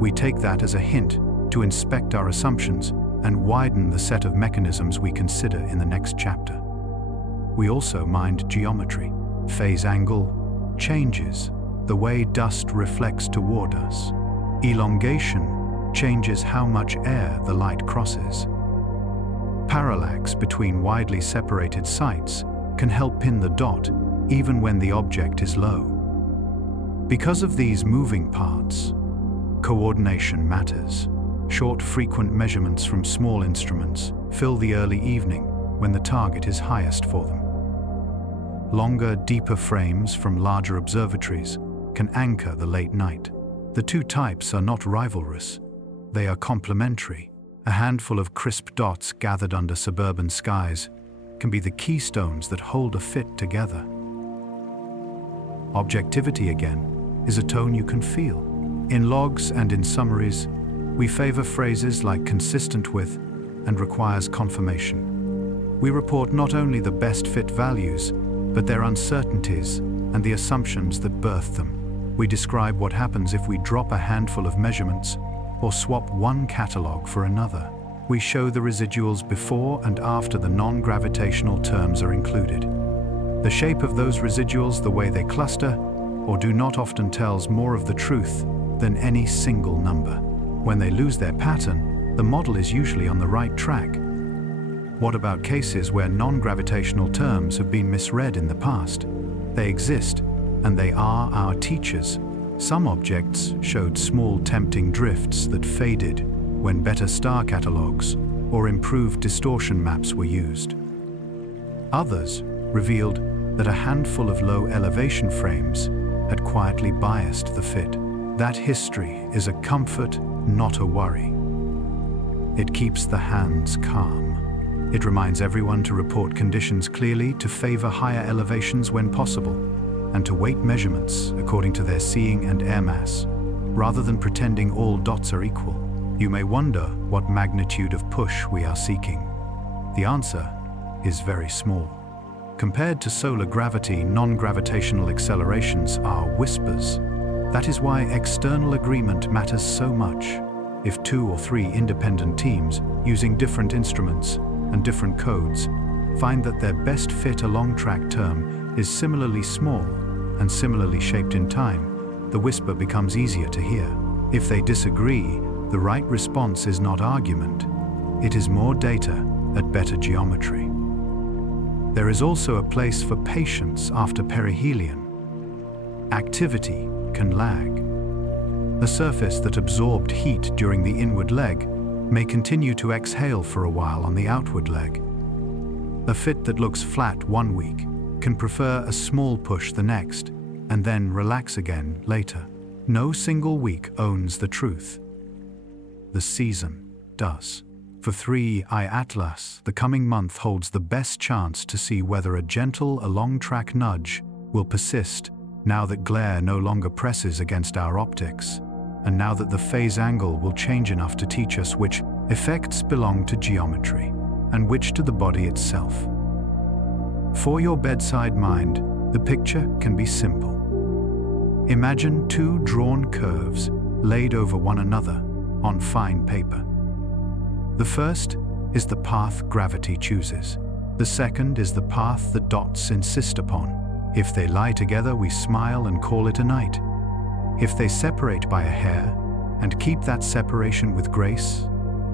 We take that as a hint to inspect our assumptions and widen the set of mechanisms we consider in the next chapter. We also mind geometry. Phase angle changes the way dust reflects toward us. Elongation changes how much air the light crosses. Parallax between widely separated sites can help pin the dot even when the object is low. Because of these moving parts, Coordination matters. Short, frequent measurements from small instruments fill the early evening when the target is highest for them. Longer, deeper frames from larger observatories can anchor the late night. The two types are not rivalrous. They are complementary. A handful of crisp dots gathered under suburban skies can be the keystones that hold a fit together. Objectivity, again, is a tone you can feel. In logs and in summaries, we favor phrases like consistent with and requires confirmation. We report not only the best fit values, but their uncertainties and the assumptions that birthed them. We describe what happens if we drop a handful of measurements or swap one catalog for another. We show the residuals before and after the non-gravitational terms are included. The shape of those residuals, the way they cluster or do not, often tells more of the truth than any single number. When they lose their pattern, the model is usually on the right track. What about cases where non-gravitational terms have been misread in the past? They exist, and they are our teachers. Some objects showed small, tempting drifts that faded when better star catalogs or improved distortion maps were used. Others revealed that a handful of low elevation frames had quietly biased the fit. That history is a comfort, not a worry. It keeps the hands calm. It reminds everyone to report conditions clearly, to favor higher elevations when possible, and to weight measurements according to their seeing and air mass, rather than pretending all dots are equal. You may wonder what magnitude of push we are seeking. The answer is very small. Compared to solar gravity, non-gravitational accelerations are whispers. That is why external agreement matters so much. If 2 or 3 independent teams, using different instruments and different codes, find that their best fit along track term is similarly small and similarly shaped in time, the whisper becomes easier to hear. If they disagree, the right response is not argument. It is more data at better geometry. There is also a place for patience after perihelion. Activity can lag. A surface that absorbed heat during the inward leg may continue to exhale for a while on the outward leg. A fit that looks flat one week can prefer a small push the next, and then relax again later. No single week owns the truth. The season does. For 3i Atlas, the coming month holds the best chance to see whether a gentle along-track nudge will persist now that glare no longer presses against our optics, and now that the phase angle will change enough to teach us which effects belong to geometry and which to the body itself. For your bedside mind, the picture can be simple. Imagine 2 drawn curves laid over one another on fine paper. The first is the path gravity chooses. The second is the path the dots insist upon. If they lie together, we smile and call it a night. If they separate by a hair, and keep that separation with grace,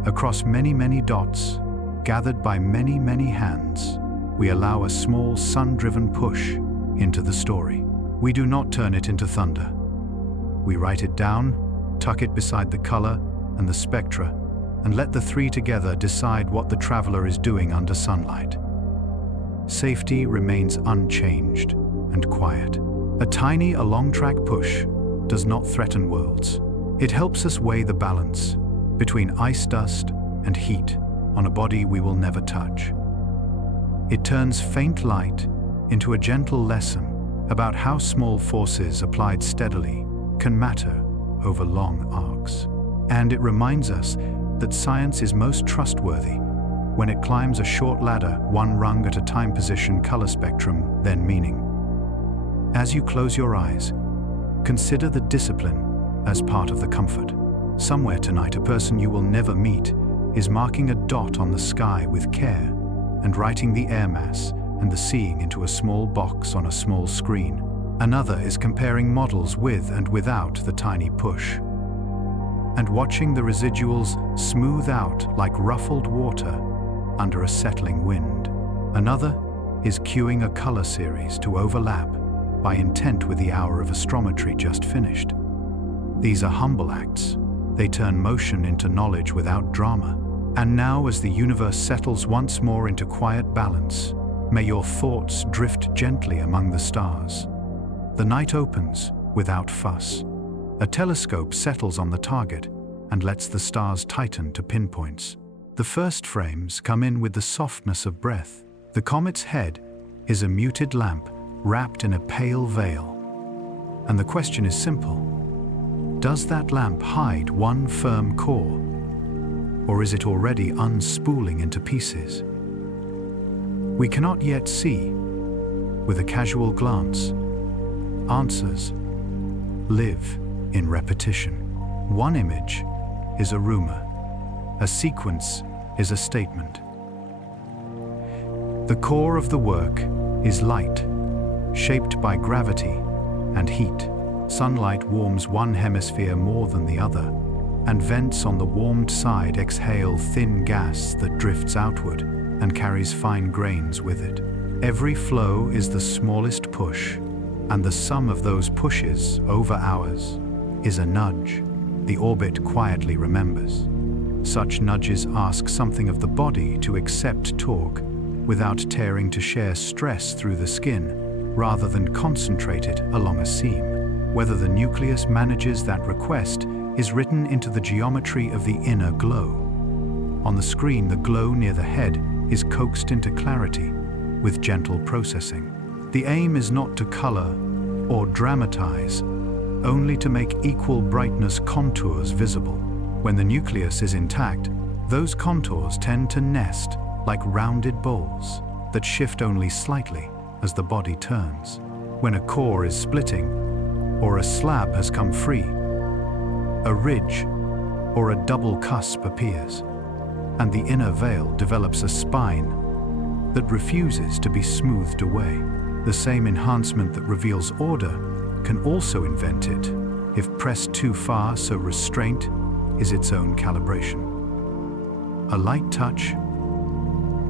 across many, many dots, gathered by many, many hands, we allow a small sun-driven push into the story. We do not turn it into thunder. We write it down, tuck it beside the color and the spectra, and let the 3 together decide what the traveler is doing under sunlight. Safety remains unchanged and quiet. A tiny along-track push does not threaten worlds. It helps us weigh the balance between ice dust and heat on a body we will never touch. It turns faint light into a gentle lesson about how small forces applied steadily can matter over long arcs. And it reminds us that science is most trustworthy when it climbs a short ladder, one rung at a time, position, color spectrum, then meaning. As you close your eyes, consider the discipline as part of the comfort. Somewhere tonight, a person you will never meet is marking a dot on the sky with care and writing the air mass and the seeing into a small box on a small screen. Another is comparing models with and without the tiny push, and watching the residuals smooth out like ruffled water under a settling wind. Another is cueing a color series to overlap by intent with the hour of astrometry just finished. These are humble acts. They turn motion into knowledge without drama. And now, as the universe settles once more into quiet balance, may your thoughts drift gently among the stars. The night opens without fuss. A telescope settles on the target and lets the stars tighten to pinpoints. The first frames come in with the softness of breath. The comet's head is a muted lamp wrapped in a pale veil. And the question is simple. Does that lamp hide one firm core? Or is it already unspooling into pieces? We cannot yet see. With a casual glance, answers live in repetition. One image is a rumor. A sequence is a statement. The core of the work is light, shaped by gravity and heat. Sunlight warms one hemisphere more than the other, and vents on the warmed side exhale thin gas that drifts outward and carries fine grains with it. Every flow is the smallest push, and the sum of those pushes over hours is a nudge the orbit quietly remembers. Such nudges ask something of the body to accept torque without tearing to share stress through the skin, rather than concentrate it along a seam. Whether the nucleus manages that request is written into the geometry of the inner glow. On the screen, the glow near the head is coaxed into clarity with gentle processing. The aim is not to color or dramatize, only to make equal brightness contours visible. When the nucleus is intact, those contours tend to nest like rounded bowls that shift only slightly as the body turns. When a core is splitting, or a slab has come free, a ridge or a double cusp appears, and the inner veil develops a spine that refuses to be smoothed away. The same enhancement that reveals order can also invent it, if pressed too far, so restraint is its own calibration. A light touch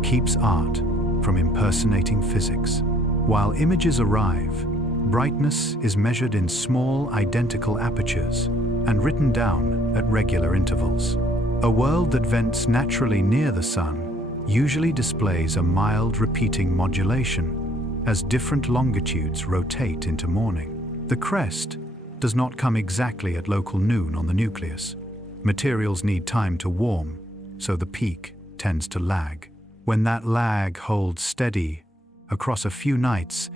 keeps art from impersonating physics. While images arrive, brightness is measured in small, identical apertures and written down at regular intervals. A world that vents naturally near the sun usually displays a mild repeating modulation as different longitudes rotate into morning. The crest does not come exactly at local noon on the nucleus. Materials need time to warm, so the peak tends to lag. When that lag holds steady across a few nights,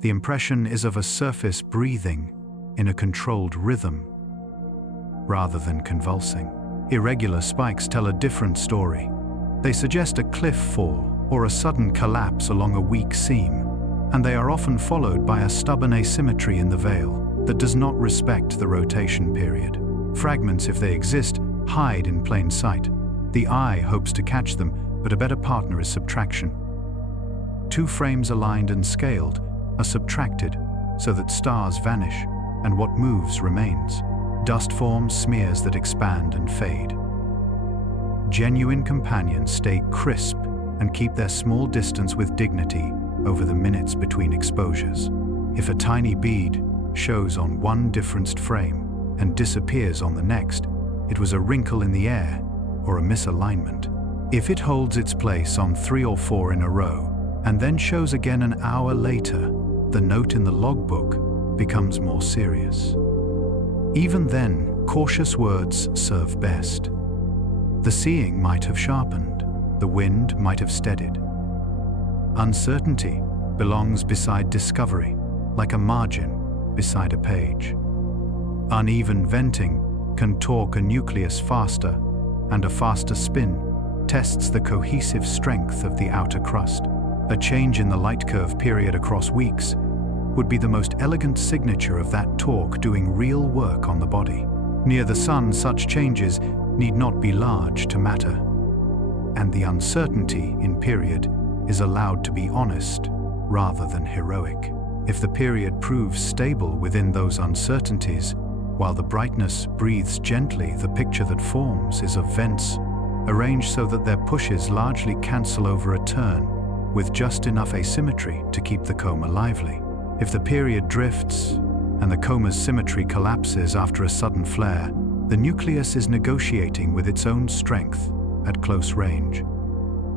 the impression is of a surface breathing in a controlled rhythm rather than convulsing. Irregular spikes tell a different story. They suggest a cliff fall or a sudden collapse along a weak seam, and they are often followed by a stubborn asymmetry in the veil that does not respect the rotation period. Fragments, if they exist, hide in plain sight. The eye hopes to catch them, but a better partner is subtraction. Two frames aligned and scaled are subtracted so that stars vanish and what moves remains. Dust forms smears that expand and fade. Genuine companions stay crisp and keep their small distance with dignity over the minutes between exposures. If a tiny bead shows on one differenced frame and disappears on the next, it was a wrinkle in the air or a misalignment. If it holds its place on 3 or 4 in a row and then shows again an hour later, the note in the logbook becomes more serious. Even then, cautious words serve best. The seeing might have sharpened, the wind might have steadied. Uncertainty belongs beside discovery, like a margin beside a page. Uneven venting can torque a nucleus faster, and a faster spin tests the cohesive strength of the outer crust. A change in the light curve period across weeks would be the most elegant signature of that torque doing real work on the body. Near the sun, such changes need not be large to matter, and the uncertainty in period is allowed to be honest rather than heroic. If the period proves stable within those uncertainties, while the brightness breathes gently, the picture that forms is of vents arranged so that their pushes largely cancel over a turn, with just enough asymmetry to keep the coma lively. If the period drifts, and the coma's symmetry collapses after a sudden flare, the nucleus is negotiating with its own strength at close range.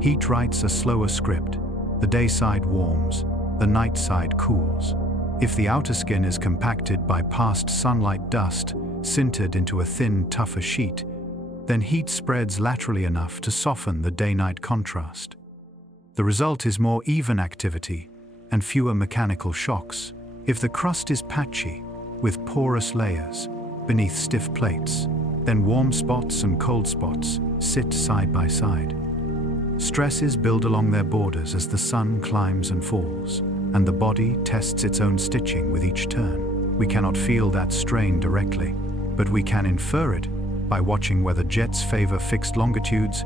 Heat writes a slower script. The day side warms, the night side cools. If the outer skin is compacted by past sunlight dust, sintered into a thin, tougher sheet, then heat spreads laterally enough to soften the day-night contrast. The result is more even activity and fewer mechanical shocks. If the crust is patchy, with porous layers beneath stiff plates, then warm spots and cold spots sit side by side. Stresses build along their borders as the sun climbs and falls, and the body tests its own stitching with each turn. We cannot feel that strain directly, but we can infer it by watching whether jets favor fixed longitudes,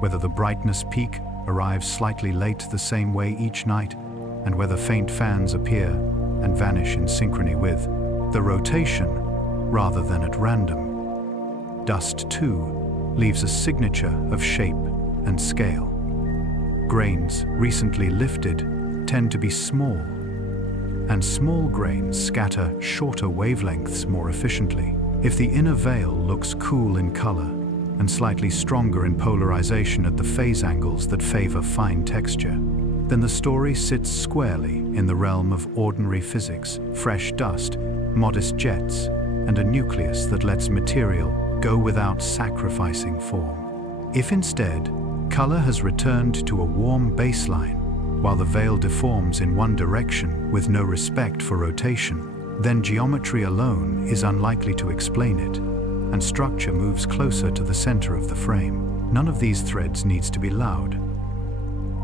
whether the brightness peak arrives slightly late the same way each night, and whether faint fans appear and vanish in synchrony with the rotation rather than at random. Dust, too, leaves a signature of shape and scale. Grains recently lifted tend to be small, and small grains scatter shorter wavelengths more efficiently. If the inner veil looks cool in color and slightly stronger in polarization at the phase angles that favor fine texture, then the story sits squarely in the realm of ordinary physics, fresh dust, modest jets, and a nucleus that lets material go without sacrificing form. If instead, color has returned to a warm baseline, while the veil deforms in one direction with no respect for rotation, then geometry alone is unlikely to explain it, and structure moves closer to the center of the frame. None of these threads needs to be loud.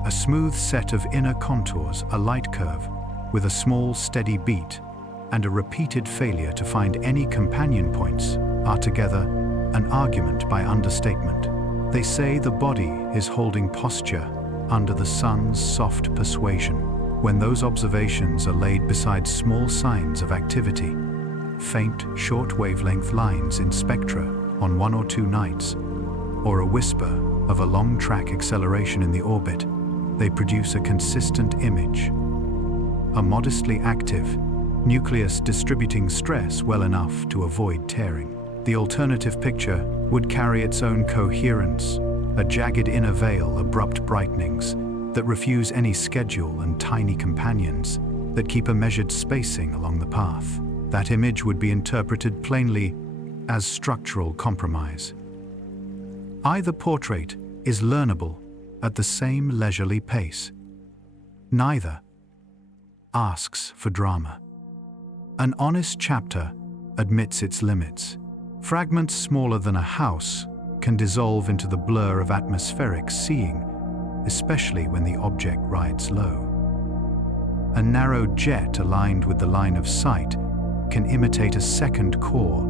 A smooth set of inner contours, a light curve, with a small steady beat, and a repeated failure to find any companion points are together an argument by understatement. They say the body is holding posture under the sun's soft persuasion. When those observations are laid beside small signs of activity, faint, short wavelength lines in spectra on 1 or 2 nights, or a whisper of a long track acceleration in the orbit, they produce a consistent image. A modestly active nucleus distributing stress well enough to avoid tearing. The alternative picture would carry its own coherence, a jagged inner veil, abrupt brightenings that refuse any schedule, and tiny companions that keep a measured spacing along the path. That image would be interpreted plainly as structural compromise. Either portrait is learnable at the same leisurely pace. Neither asks for drama. An honest chapter admits its limits. Fragments smaller than a house can dissolve into the blur of atmospheric seeing, especially when the object rides low. A narrow jet aligned with the line of sight can imitate a second core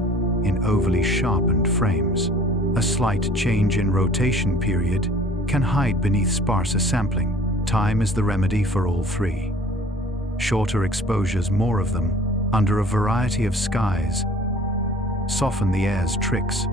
in overly sharpened frames. A slight change in rotation period can hide beneath sparser sampling. Time is the remedy for all three. Shorter exposures, more of them, under a variety of skies, soften the air's tricks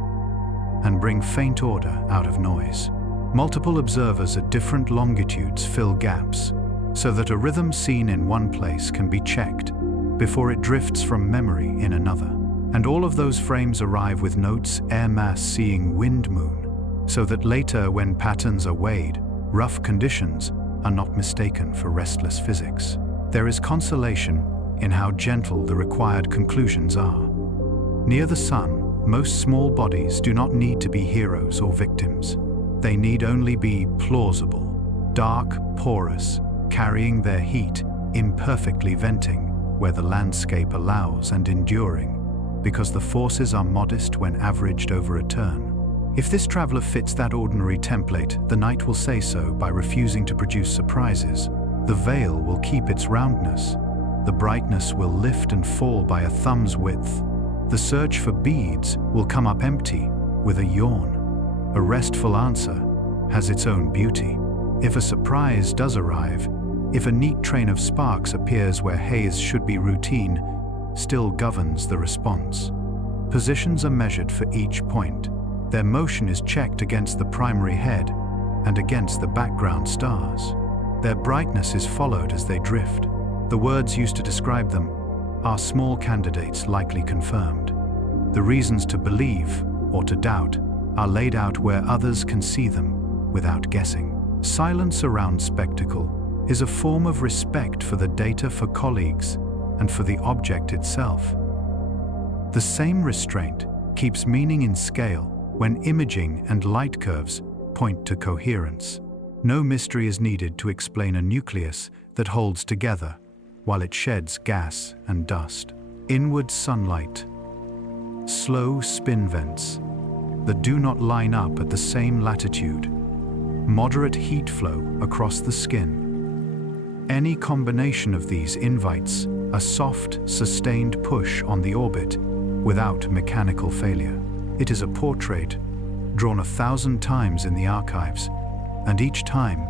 and bring faint order out of noise. Multiple observers at different longitudes fill gaps, so that a rhythm seen in one place can be checked before it drifts from memory in another. And all of those frames arrive with notes air mass seeing wind moon, so that later when patterns are weighed, rough conditions are not mistaken for restless physics. There is consolation in how gentle the required conclusions are. Near the sun, most small bodies do not need to be heroes or victims. They need only be plausible, dark, porous, carrying their heat, imperfectly venting where the landscape allows, and enduring, because the forces are modest when averaged over a turn. If this traveler fits that ordinary template, the night will say so by refusing to produce surprises. The veil will keep its roundness. The brightness will lift and fall by a thumb's width. The search for beads will come up empty with a yawn. A restful answer has its own beauty. If a surprise does arrive, if a neat train of sparks appears where haze should be routine, still governs the response. Positions are measured for each point. Their motion is checked against the primary head and against the background stars. Their brightness is followed as they drift. The words used to describe them are small candidates likely confirmed. The reasons to believe or to doubt are laid out where others can see them without guessing. Silence around spectacle is a form of respect for the data, for colleagues, and for the object itself. The same restraint keeps meaning in scale when imaging and light curves point to coherence. No mystery is needed to explain a nucleus that holds together while it sheds gas and dust. Inward sunlight, slow spin vents that do not line up at the same latitude, moderate heat flow across the skin. Any combination of these invites a soft, sustained push on the orbit without mechanical failure. It is a portrait drawn 1,000 times in the archives, and each time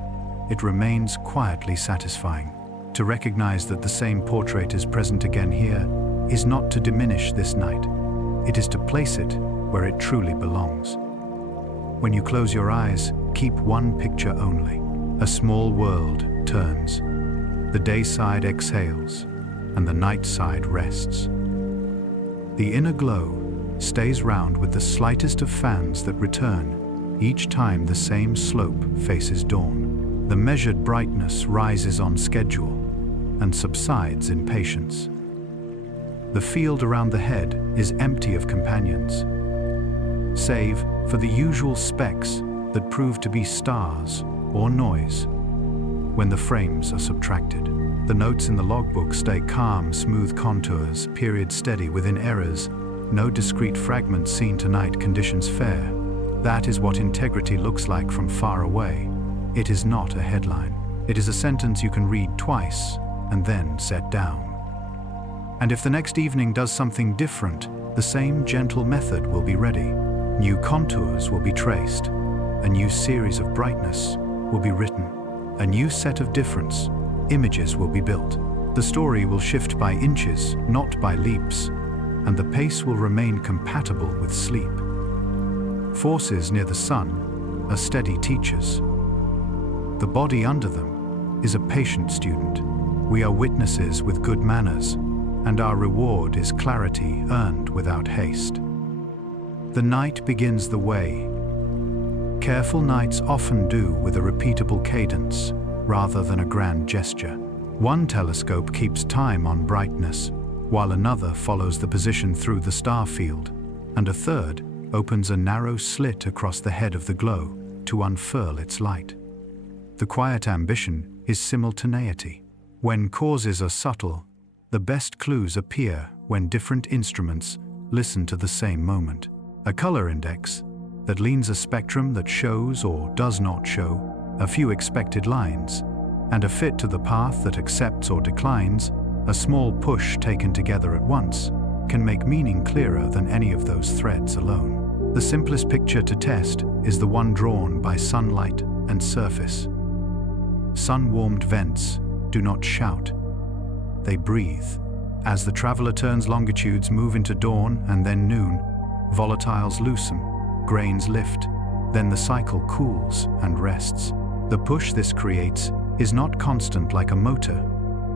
it remains quietly satisfying. To recognize that the same portrait is present again here is not to diminish this night. It is to place it where it truly belongs. When you close your eyes, keep one picture only. A small world turns. The day side exhales, and the night side rests. The inner glow stays round with the slightest of fans that return each time the same slope faces dawn. The measured brightness rises on schedule and subsides in patience. The field around the head is empty of companions, save for the usual specks that prove to be stars or noise when the frames are subtracted. The notes in the logbook stay calm, smooth contours, period steady within errors, no discrete fragments seen tonight, conditions fair. That is what integrity looks like from far away. It is not a headline. It is a sentence you can read twice and then set down. And if the next evening does something different, the same gentle method will be ready. New contours will be traced. A new series of brightness will be written. A new set of difference images will be built. The story will shift by inches, not by leaps, and the pace will remain compatible with sleep. Forces near the sun are steady teachers. The body under them is a patient student. We are witnesses with good manners, and our reward is clarity earned without haste. The night begins the way. Careful nights often do with a repeatable cadence rather than a grand gesture. One telescope keeps time on brightness, while another follows the position through the star field, and a third opens a narrow slit across the head of the glow to unfurl its light. The quiet ambition is simultaneity. When causes are subtle, the best clues appear when different instruments listen to the same moment. A color index that leans a spectrum that shows or does not show a few expected lines, and a fit to the path that accepts or declines, a small push taken together at once, can make meaning clearer than any of those threads alone. The simplest picture to test is the one drawn by sunlight and surface. Sun-warmed vents do not shout. They breathe. As the traveler turns, longitudes move into dawn and then noon. Volatiles loosen, grains lift, then the cycle cools and rests. The push this creates is not constant like a motor.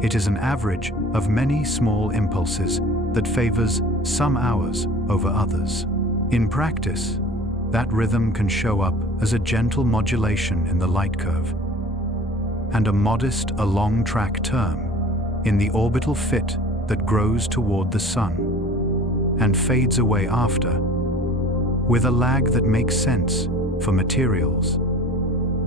It is an average of many small impulses that favors some hours over others. In practice, that rhythm can show up as a gentle modulation in the light curve, and a modest along track term in the orbital fit that grows toward the sun and fades away after, with a lag that makes sense for materials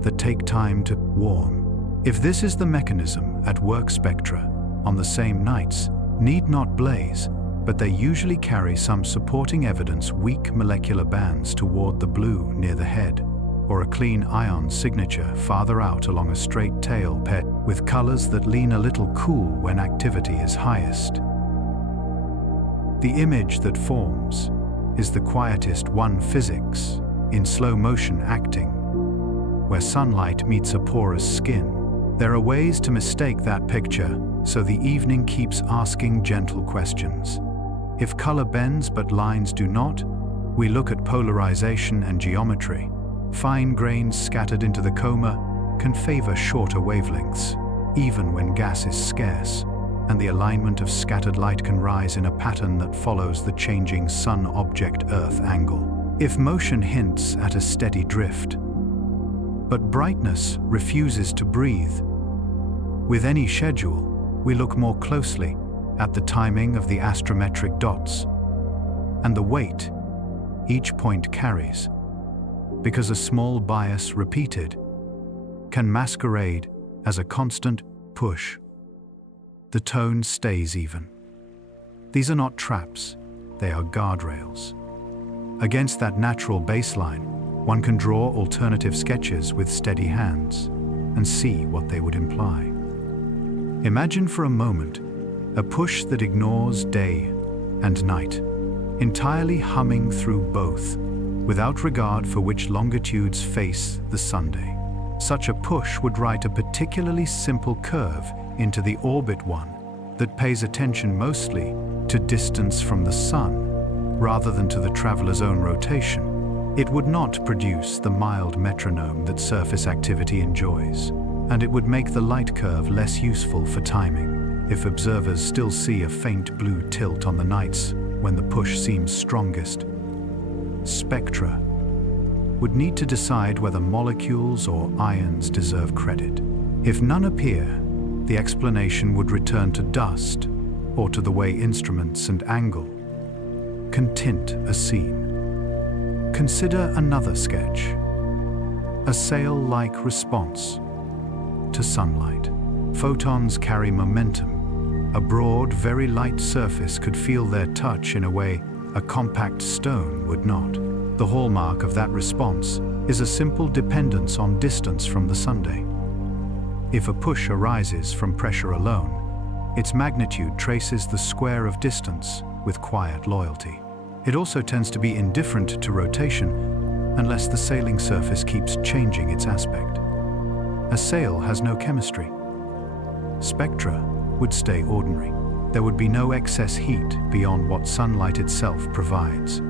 that take time to warm. If this is the mechanism at work, spectra on the same nights need not blaze, but they usually carry some supporting evidence, weak molecular bands toward the blue near the head, or a clean ion signature farther out along a straight tail paired with colors that lean a little cool when activity is highest. The image that forms is the quietest one, physics in slow motion acting, where sunlight meets a porous skin. There are ways to mistake that picture, so the evening keeps asking gentle questions. If color bends but lines do not, we look at polarization and geometry. Fine grains scattered into the coma can favor shorter wavelengths, even when gas is scarce. and the alignment of scattered light can rise in a pattern that follows the changing Sun-object-Earth angle. If motion hints at a steady drift, but brightness refuses to breathe, with any schedule, we look more closely at the timing of the astrometric dots and the weight each point carries, because a small bias repeated can masquerade as a constant push. The tone stays even. These are not traps, they are guardrails. Against that natural baseline, one can draw alternative sketches with steady hands and see what they would imply. Imagine for a moment a push that ignores day and night, entirely humming through both, without regard for which longitudes face the Sunday. Such a push would write a particularly simple curve into the orbit one that pays attention mostly to distance from the Sun, rather than to the traveler's own rotation. It would not produce the mild metronome that surface activity enjoys, and it would make the light curve less useful for timing if observers still see a faint blue tilt on the nights when the push seems strongest. Spectra would need to decide whether molecules or ions deserve credit. If none appear, the explanation would return to dust or to the way instruments and angle can tint a scene. Consider another sketch, a sail-like response to sunlight. Photons carry momentum. A broad, very light surface could feel their touch in a way a compact stone would not. The hallmark of that response is a simple dependence on distance from the Sunday. If a push arises from pressure alone, its magnitude traces the square of distance with quiet loyalty. It also tends to be indifferent to rotation unless the sailing surface keeps changing its aspect. A sail has no chemistry. Spectra would stay ordinary. There would be no excess heat beyond what sunlight itself provides.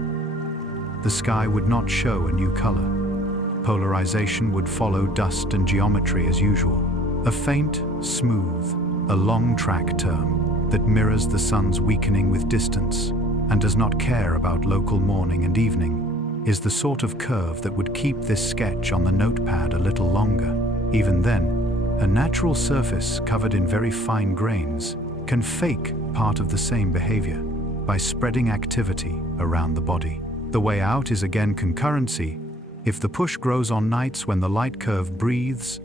The sky would not show a new color. Polarization would follow dust and geometry as usual. A faint, smooth, a long track term that mirrors the sun's weakening with distance and does not care about local morning and evening is the sort of curve that would keep this sketch on the notepad a little longer. Even then, a natural surface covered in very fine grains can fake part of the same behavior by spreading activity around the body. The way out is again concurrency. If the push grows on nights when the light curve breathes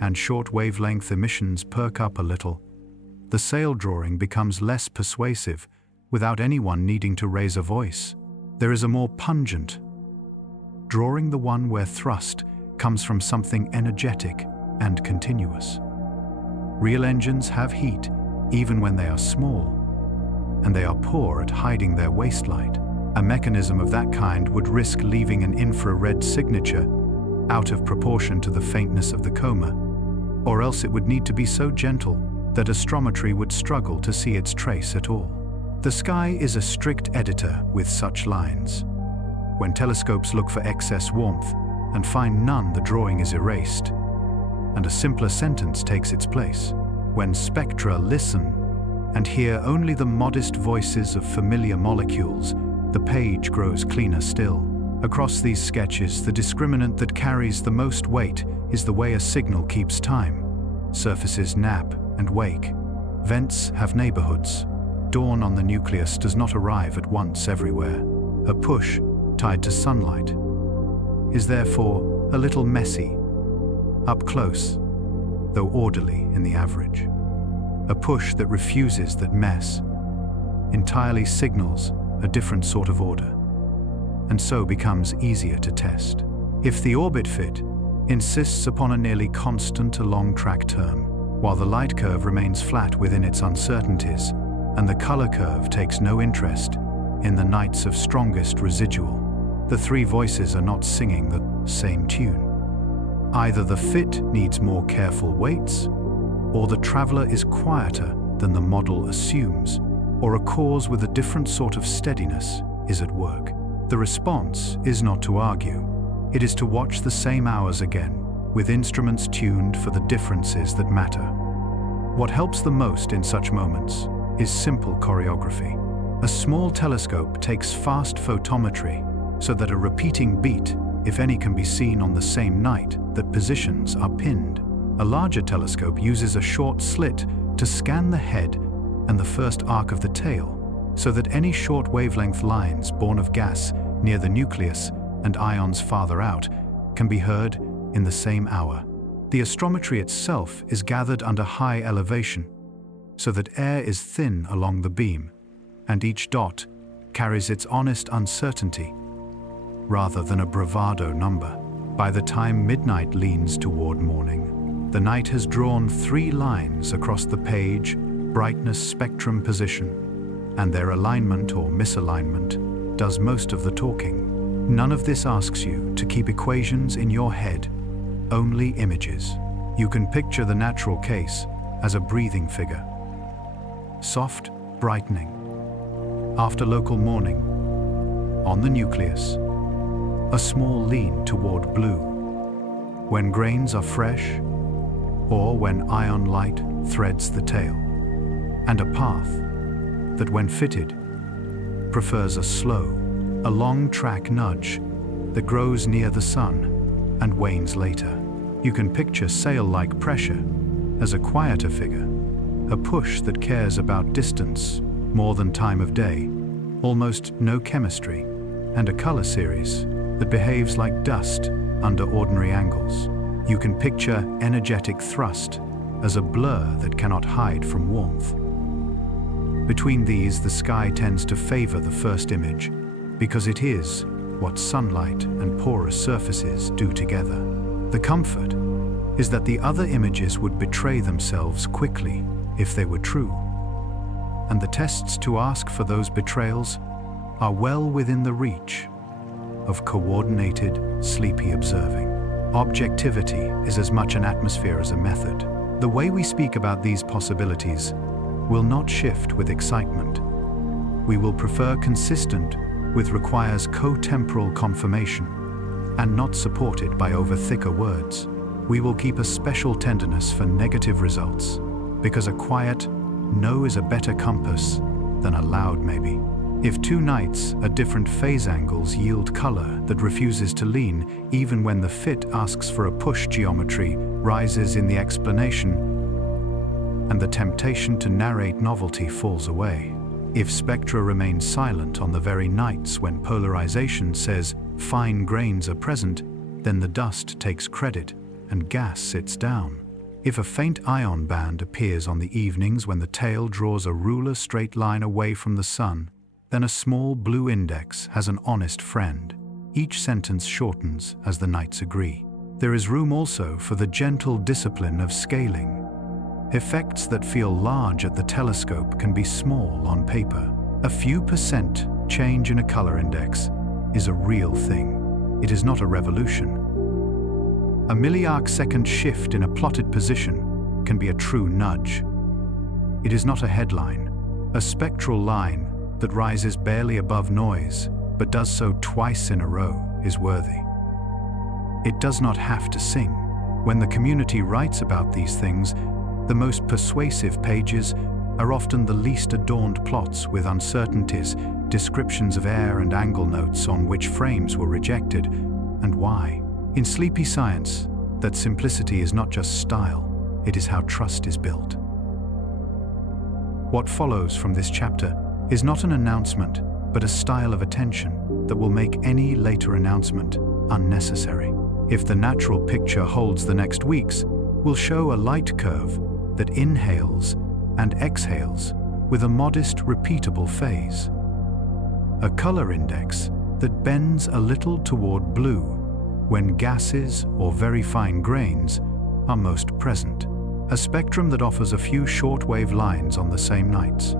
and short wavelength emissions perk up a little, the sail drawing becomes less persuasive without anyone needing to raise a voice. There is a more pungent drawing, the one where thrust comes from something energetic and continuous. Real engines have heat even when they are small, and they are poor at hiding their waste light. A mechanism of that kind would risk leaving an infrared signature out of proportion to the faintness of the coma, or else it would need to be so gentle that astrometry would struggle to see its trace at all. The sky is a strict editor with such lines. When telescopes look for excess warmth and find none, the drawing is erased, and a simpler sentence takes its place. When spectra listen and hear only the modest voices of familiar molecules, the page grows cleaner still. Across these sketches, the discriminant that carries the most weight is the way a signal keeps time. Surfaces nap and wake. Vents have neighborhoods. Dawn on the nucleus does not arrive at once everywhere. A push tied to sunlight is therefore a little messy, up close, though orderly in the average. A push that refuses that mess entirely signals a different sort of order, and so becomes easier to test. If the orbit fit insists upon a nearly constant along track term, while the light curve remains flat within its uncertainties, and the color curve takes no interest in the nights of strongest residual, the three voices are not singing the same tune. Either the fit needs more careful weights, or the traveler is quieter than the model assumes, or a cause with a different sort of steadiness is at work. The response is not to argue. It is to watch the same hours again, with instruments tuned for the differences that matter. What helps the most in such moments is simple choreography. A small telescope takes fast photometry so that a repeating beat, if any, can be seen on the same night that positions are pinned. A larger telescope uses a short slit to scan the head and the first arc of the tail, so that any short wavelength lines born of gas near the nucleus and ions farther out can be heard in the same hour. The astrometry itself is gathered under high elevation, so that air is thin along the beam, and each dot carries its honest uncertainty rather than a bravado number. By the time midnight leans toward morning, the night has drawn 3 lines across the page: brightness, spectrum, position, and their alignment or misalignment does most of the talking. None of this asks you to keep equations in your head, only images. You can picture the natural case as a breathing figure. Soft brightening. After local morning, on the nucleus, a small lean toward blue. When grains are fresh, or when ion light threads the tail. And a path that, when fitted, prefers a slow, a long track nudge that grows near the sun and wanes later. You can picture sail-like pressure as a quieter figure, a push that cares about distance more than time of day, almost no chemistry, and a color series that behaves like dust under ordinary angles. You can picture energetic thrust as a blur that cannot hide from warmth. Between these, the sky tends to favor the first image because it is what sunlight and porous surfaces do together. The comfort is that the other images would betray themselves quickly if they were true, and the tests to ask for those betrayals are well within the reach of coordinated, sleepy observing. Objectivity is as much an atmosphere as a method. The way we speak about these possibilities will not shift with excitement. We will prefer consistent with requires co-temporal confirmation and not supported by over thicker words. We will keep a special tenderness for negative results because a quiet no is a better compass than a loud maybe. If 2 nights at different phase angles yield color that refuses to lean, even when the fit asks for a push, geometry rises in the explanation, and the temptation to narrate novelty falls away. If spectra remain silent on the very nights when polarization says fine grains are present, then the dust takes credit and gas sits down. If a faint ion band appears on the evenings when the tail draws a ruler straight line away from the sun, then a small blue index has an honest friend. Each sentence shortens as the nights agree. There is room also for the gentle discipline of scaling. Effects that feel large at the telescope can be small on paper. A few percent change in a color index is a real thing. It is not a revolution. A milliarc-second shift in a plotted position can be a true nudge. It is not a headline. A spectral line that rises barely above noise, but does so twice in a row, is worthy. It does not have to sing. When the community writes about these things, the most persuasive pages are often the least adorned plots with uncertainties, descriptions of air and angle notes on which frames were rejected and why. In sleepy science, that simplicity is not just style, it is how trust is built. What follows from this chapter is not an announcement, but a style of attention that will make any later announcement unnecessary. If the natural picture holds the next weeks, we'll show a light curve that inhales and exhales with a modest, repeatable phase. A color index that bends a little toward blue when gases or very fine grains are most present. A spectrum that offers a few shortwave lines on the same nights.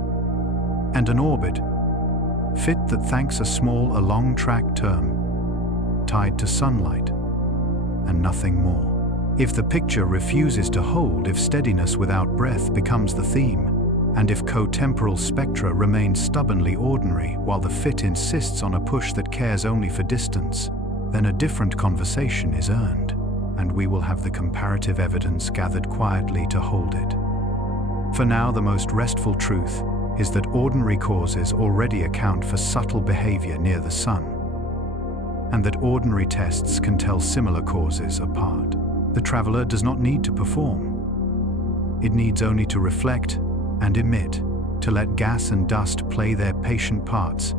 And an orbit fit that thanks a small along track term tied to sunlight and nothing more. If the picture refuses to hold, if steadiness without breath becomes the theme, and if co-temporal spectra remain stubbornly ordinary while the fit insists on a push that cares only for distance, then a different conversation is earned, and we will have the comparative evidence gathered quietly to hold it. For now, the most restful truth is that ordinary causes already account for subtle behavior near the sun, and that ordinary tests can tell similar causes apart. The traveler does not need to perform. It needs only to reflect and emit, to let gas and dust play their patient parts,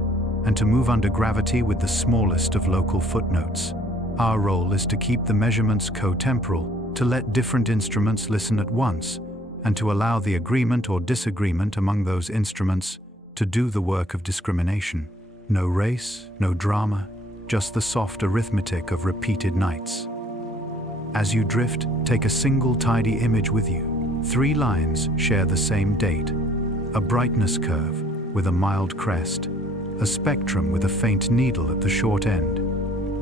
and to move under gravity with the smallest of local footnotes. Our role is to keep the measurements co-temporal, to let different instruments listen at once, and to allow the agreement or disagreement among those instruments to do the work of discrimination. No race, no drama, just the soft arithmetic of repeated nights. As you drift, take a single tidy image with you. 3 lines share the same date: a brightness curve with a mild crest, a spectrum with a faint needle at the short end,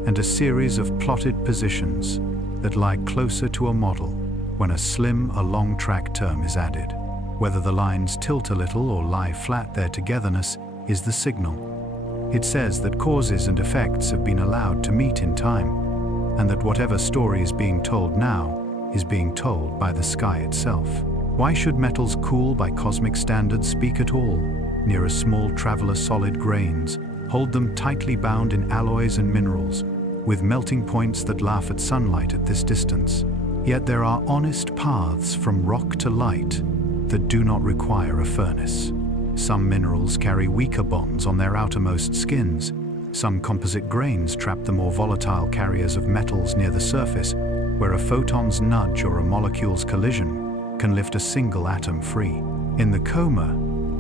and a series of plotted positions that lie closer to a model when a slim, long track term is added. Whether the lines tilt a little or lie flat, their togetherness is the signal. It says that causes and effects have been allowed to meet in time, and that whatever story is being told now is being told by the sky itself. Why should metals cool by cosmic standards speak at all? Near a small traveler, solid grains hold them tightly bound in alloys and minerals, with melting points that laugh at sunlight at this distance. Yet there are honest paths from rock to light that do not require a furnace. Some minerals carry weaker bonds on their outermost skins. Some composite grains trap the more volatile carriers of metals near the surface, where a photon's nudge or a molecule's collision can lift a single atom free. In the coma,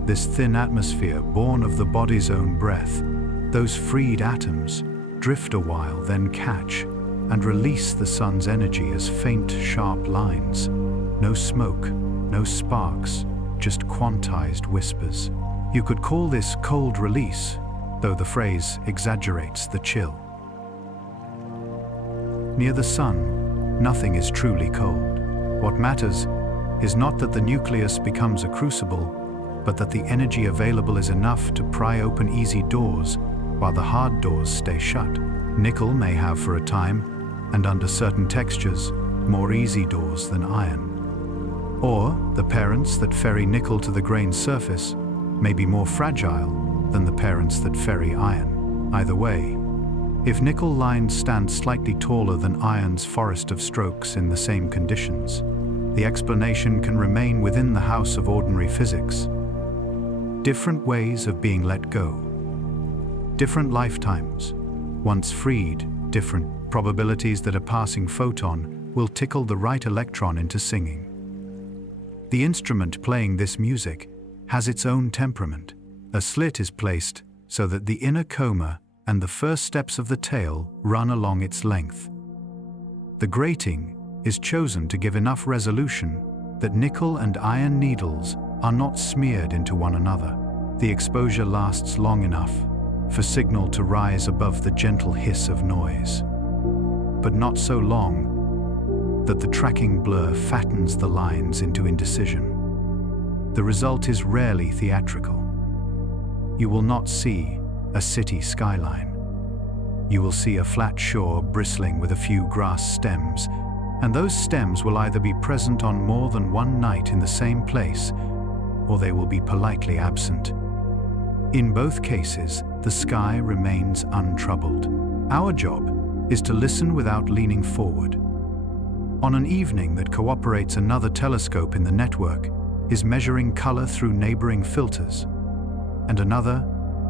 this thin atmosphere born of the body's own breath, those freed atoms drift a while, then catch and release the sun's energy as faint, sharp lines. No smoke, no sparks, just quantized whispers. You could call this cold release, though the phrase exaggerates the chill. Near the sun, nothing is truly cold. What matters is not that the nucleus becomes a crucible, but that the energy available is enough to pry open easy doors while the hard doors stay shut. Nickel may have for a time, and under certain textures, more easy doors than iron. Or the parents that ferry nickel to the grain's surface may be more fragile than the parents that ferry iron. Either way, if nickel lines stand slightly taller than iron's forest of strokes in the same conditions, the explanation can remain within the house of ordinary physics. Different ways of being let go. Different lifetimes. Once freed, different probabilities that a passing photon will tickle the right electron into singing. The instrument playing this music has its own temperament. A slit is placed so that the inner coma and the first steps of the tail run along its length. The grating is chosen to give enough resolution that nickel and iron needles are not smeared into one another. The exposure lasts long enough for signal to rise above the gentle hiss of noise, but not so long that the tracking blur fattens the lines into indecision. The result is rarely theatrical. You will not see a city skyline. You will see a flat shore bristling with a few grass stems, and those stems will either be present on more than one night in the same place, or they will be politely absent. In both cases, the sky remains untroubled. Our job is to listen without leaning forward. On an evening that cooperates, another telescope in the network is measuring color through neighboring filters, and another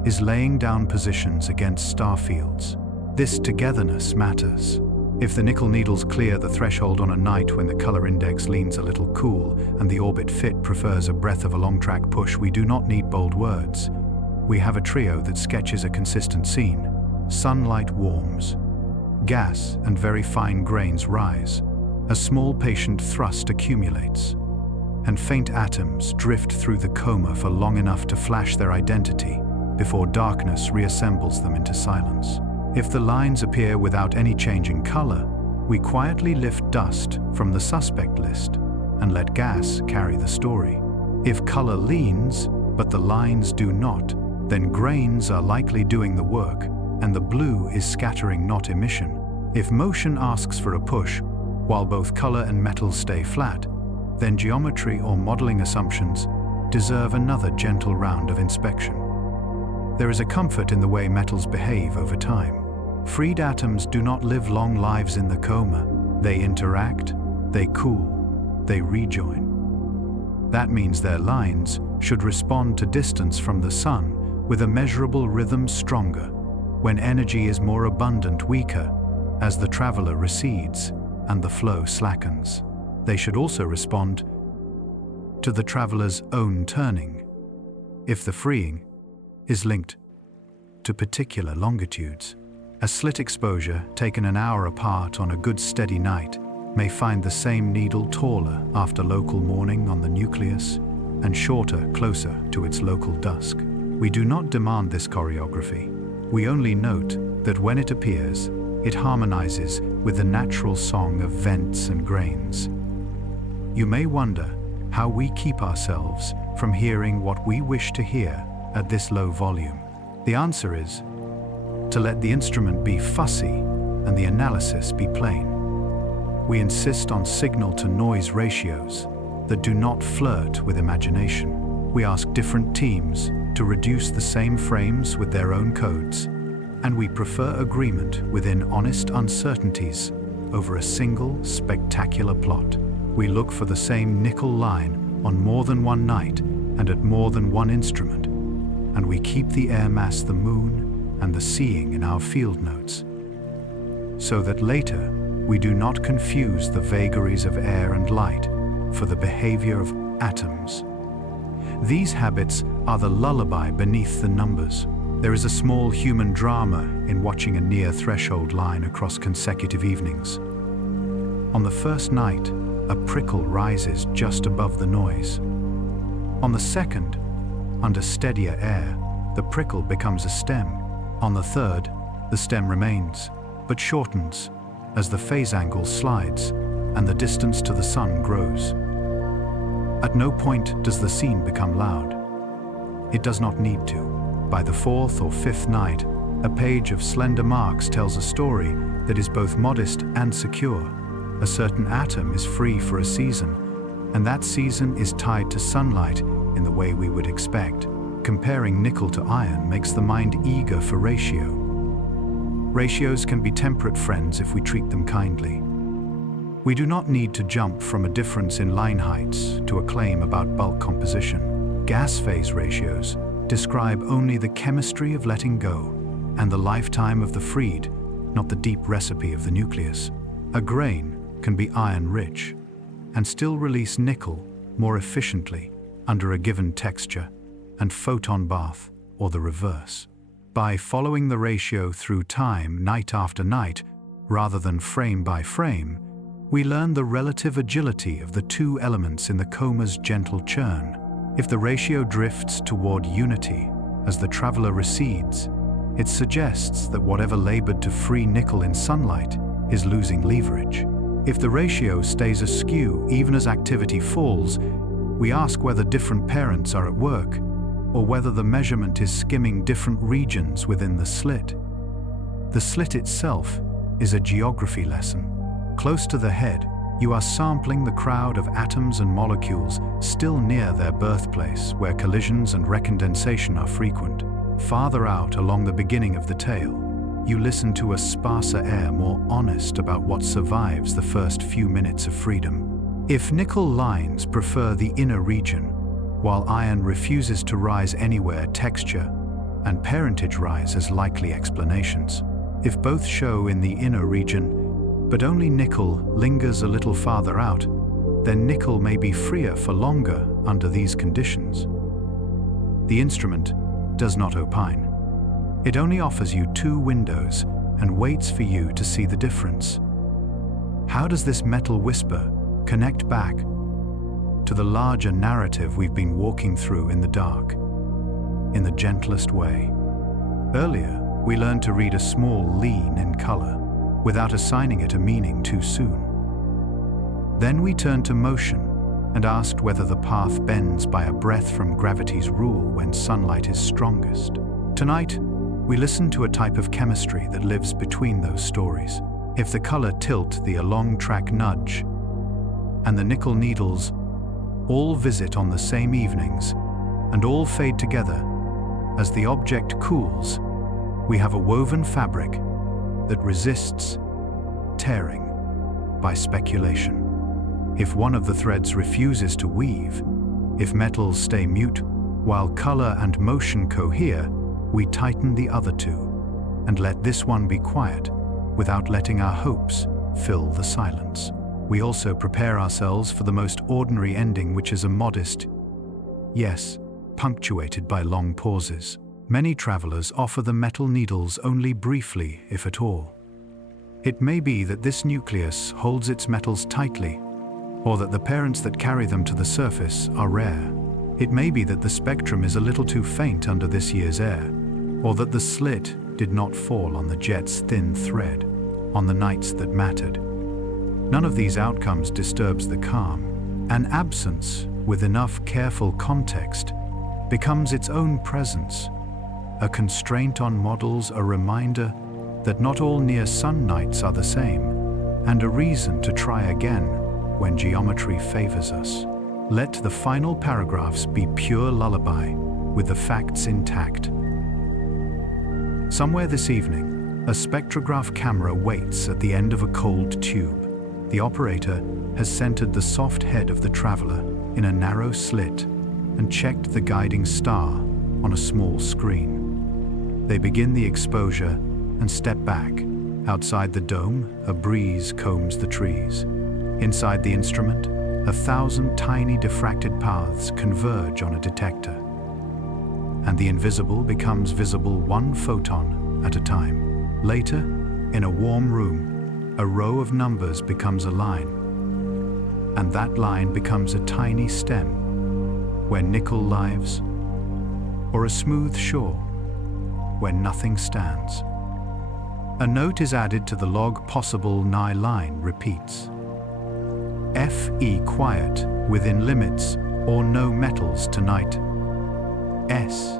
is laying down positions against star fields. This togetherness matters. If the nickel needles clear the threshold on a night when the color index leans a little cool and the orbit fit prefers a breath of a long track push, we do not need bold words. We have a trio that sketches a consistent scene. Sunlight warms. Gas and very fine grains rise. A small patient thrust accumulates. And faint atoms drift through the coma for long enough to flash their identity before darkness reassembles them into silence. If the lines appear without any change in color, we quietly lift dust from the suspect list and let gas carry the story. If color leans, but the lines do not, then grains are likely doing the work, and the blue is scattering, not emission. If motion asks for a push, while both color and metals stay flat, then geometry or modeling assumptions deserve another gentle round of inspection. There is a comfort in the way metals behave over time. Freed atoms do not live long lives in the coma. They interact, they cool, they rejoin. That means their lines should respond to distance from the sun with a measurable rhythm stronger, when energy is more abundant weaker, as the traveler recedes and the flow slackens. They should also respond to the traveler's own turning, if the freeing is linked to particular longitudes. A slit exposure taken an hour apart on a good steady night may find the same needle taller after local morning on the nucleus and shorter closer to its local dusk. We do not demand this choreography. We only note that when it appears, it harmonizes with the natural song of vents and grains. You may wonder how we keep ourselves from hearing what we wish to hear at this low volume. The answer is to let the instrument be fussy and the analysis be plain. We insist on signal-to-noise ratios that do not flirt with imagination. We ask different teams to reduce the same frames with their own codes, and we prefer agreement within honest uncertainties over a single spectacular plot. We look for the same nickel line on more than one night and at more than one instrument, and we keep the air mass, the moon, and the seeing in our field notes, so that later we do not confuse the vagaries of air and light for the behavior of atoms. These habits are the lullaby beneath the numbers. There is a small human drama in watching a near-threshold line across consecutive evenings. On the first night, a prickle rises just above the noise. On the second, under steadier air, the prickle becomes a stem. On the third, the stem remains, but shortens as the phase angle slides and the distance to the sun grows. At no point does the scene become loud. It does not need to. By the fourth or fifth night, a page of slender marks tells a story that is both modest and secure. A certain atom is free for a season, and that season is tied to sunlight in the way we would expect. Comparing nickel to iron makes the mind eager for ratio. Ratios can be temperate friends if we treat them kindly. We do not need to jump from a difference in line heights to a claim about bulk composition. Gas phase ratios describe only the chemistry of letting go and the lifetime of the freed, not the deep recipe of the nucleus. A grain can be iron-rich and still release nickel more efficiently under a given texture and photon bath, or the reverse. By following the ratio through time night after night, rather than frame by frame, we learn the relative agility of the two elements in the coma's gentle churn. If the ratio drifts toward unity as the traveler recedes, it suggests that whatever labored to free nickel in sunlight is losing leverage. If the ratio stays askew even as activity falls, we ask whether different parents are at work, or whether the measurement is skimming different regions within the slit. The slit itself is a geography lesson. Close to the head, you are sampling the crowd of atoms and molecules still near their birthplace, where collisions and recondensation are frequent. Farther out along the beginning of the tail, you listen to a sparser air more honest about what survives the first few minutes of freedom. If nickel lines prefer the inner region, while iron refuses to rise anywhere, texture and parentage rise as likely explanations. If both show in the inner region, but only nickel lingers a little farther out, then nickel may be freer for longer under these conditions. The instrument does not opine. It only offers you two windows and waits for you to see the difference. How does this metal whisper connect back to the larger narrative we've been walking through in the dark, in the gentlest way? Earlier, we learned to read a small lean in color without assigning it a meaning too soon. Then we turned to motion and asked whether the path bends by a breath from gravity's rule when sunlight is strongest. Tonight, we listen to a type of chemistry that lives between those stories. If the color tilt the along track nudge, and the nickel needles all visit on the same evenings, and all fade together. As the object cools, we have a woven fabric that resists tearing by speculation. If one of the threads refuses to weave, if metals stay mute while color and motion cohere, we tighten the other two and let this one be quiet without letting our hopes fill the silence. We also prepare ourselves for the most ordinary ending, which is a modest yes, punctuated by long pauses. Many travelers offer the metal needles only briefly, if at all. It may be that this nucleus holds its metals tightly, or that the parents that carry them to the surface are rare. It may be that the spectrum is a little too faint under this year's air, or that the slit did not fall on the jet's thin thread, on the nights that mattered. None of these outcomes disturbs the calm. An absence with enough careful context becomes its own presence, a constraint on models, a reminder that not all near-sun nights are the same, and a reason to try again when geometry favors us. Let the final paragraphs be pure lullaby, with the facts intact. Somewhere this evening, a spectrograph camera waits at the end of a cold tube. The operator has centered the soft head of the traveler in a narrow slit and checked the guiding star on a small screen. They begin the exposure and step back. Outside the dome, a breeze combs the trees. Inside the instrument, 1,000 tiny diffracted paths converge on a detector. And the invisible becomes visible one photon at a time. Later, in a warm room, a row of numbers becomes a line. And that line becomes a tiny stem, where nickel lives, or a smooth shore, where nothing stands. A note is added to the log. Possible nigh line repeats. Fe quiet, within limits, or no metals tonight. S.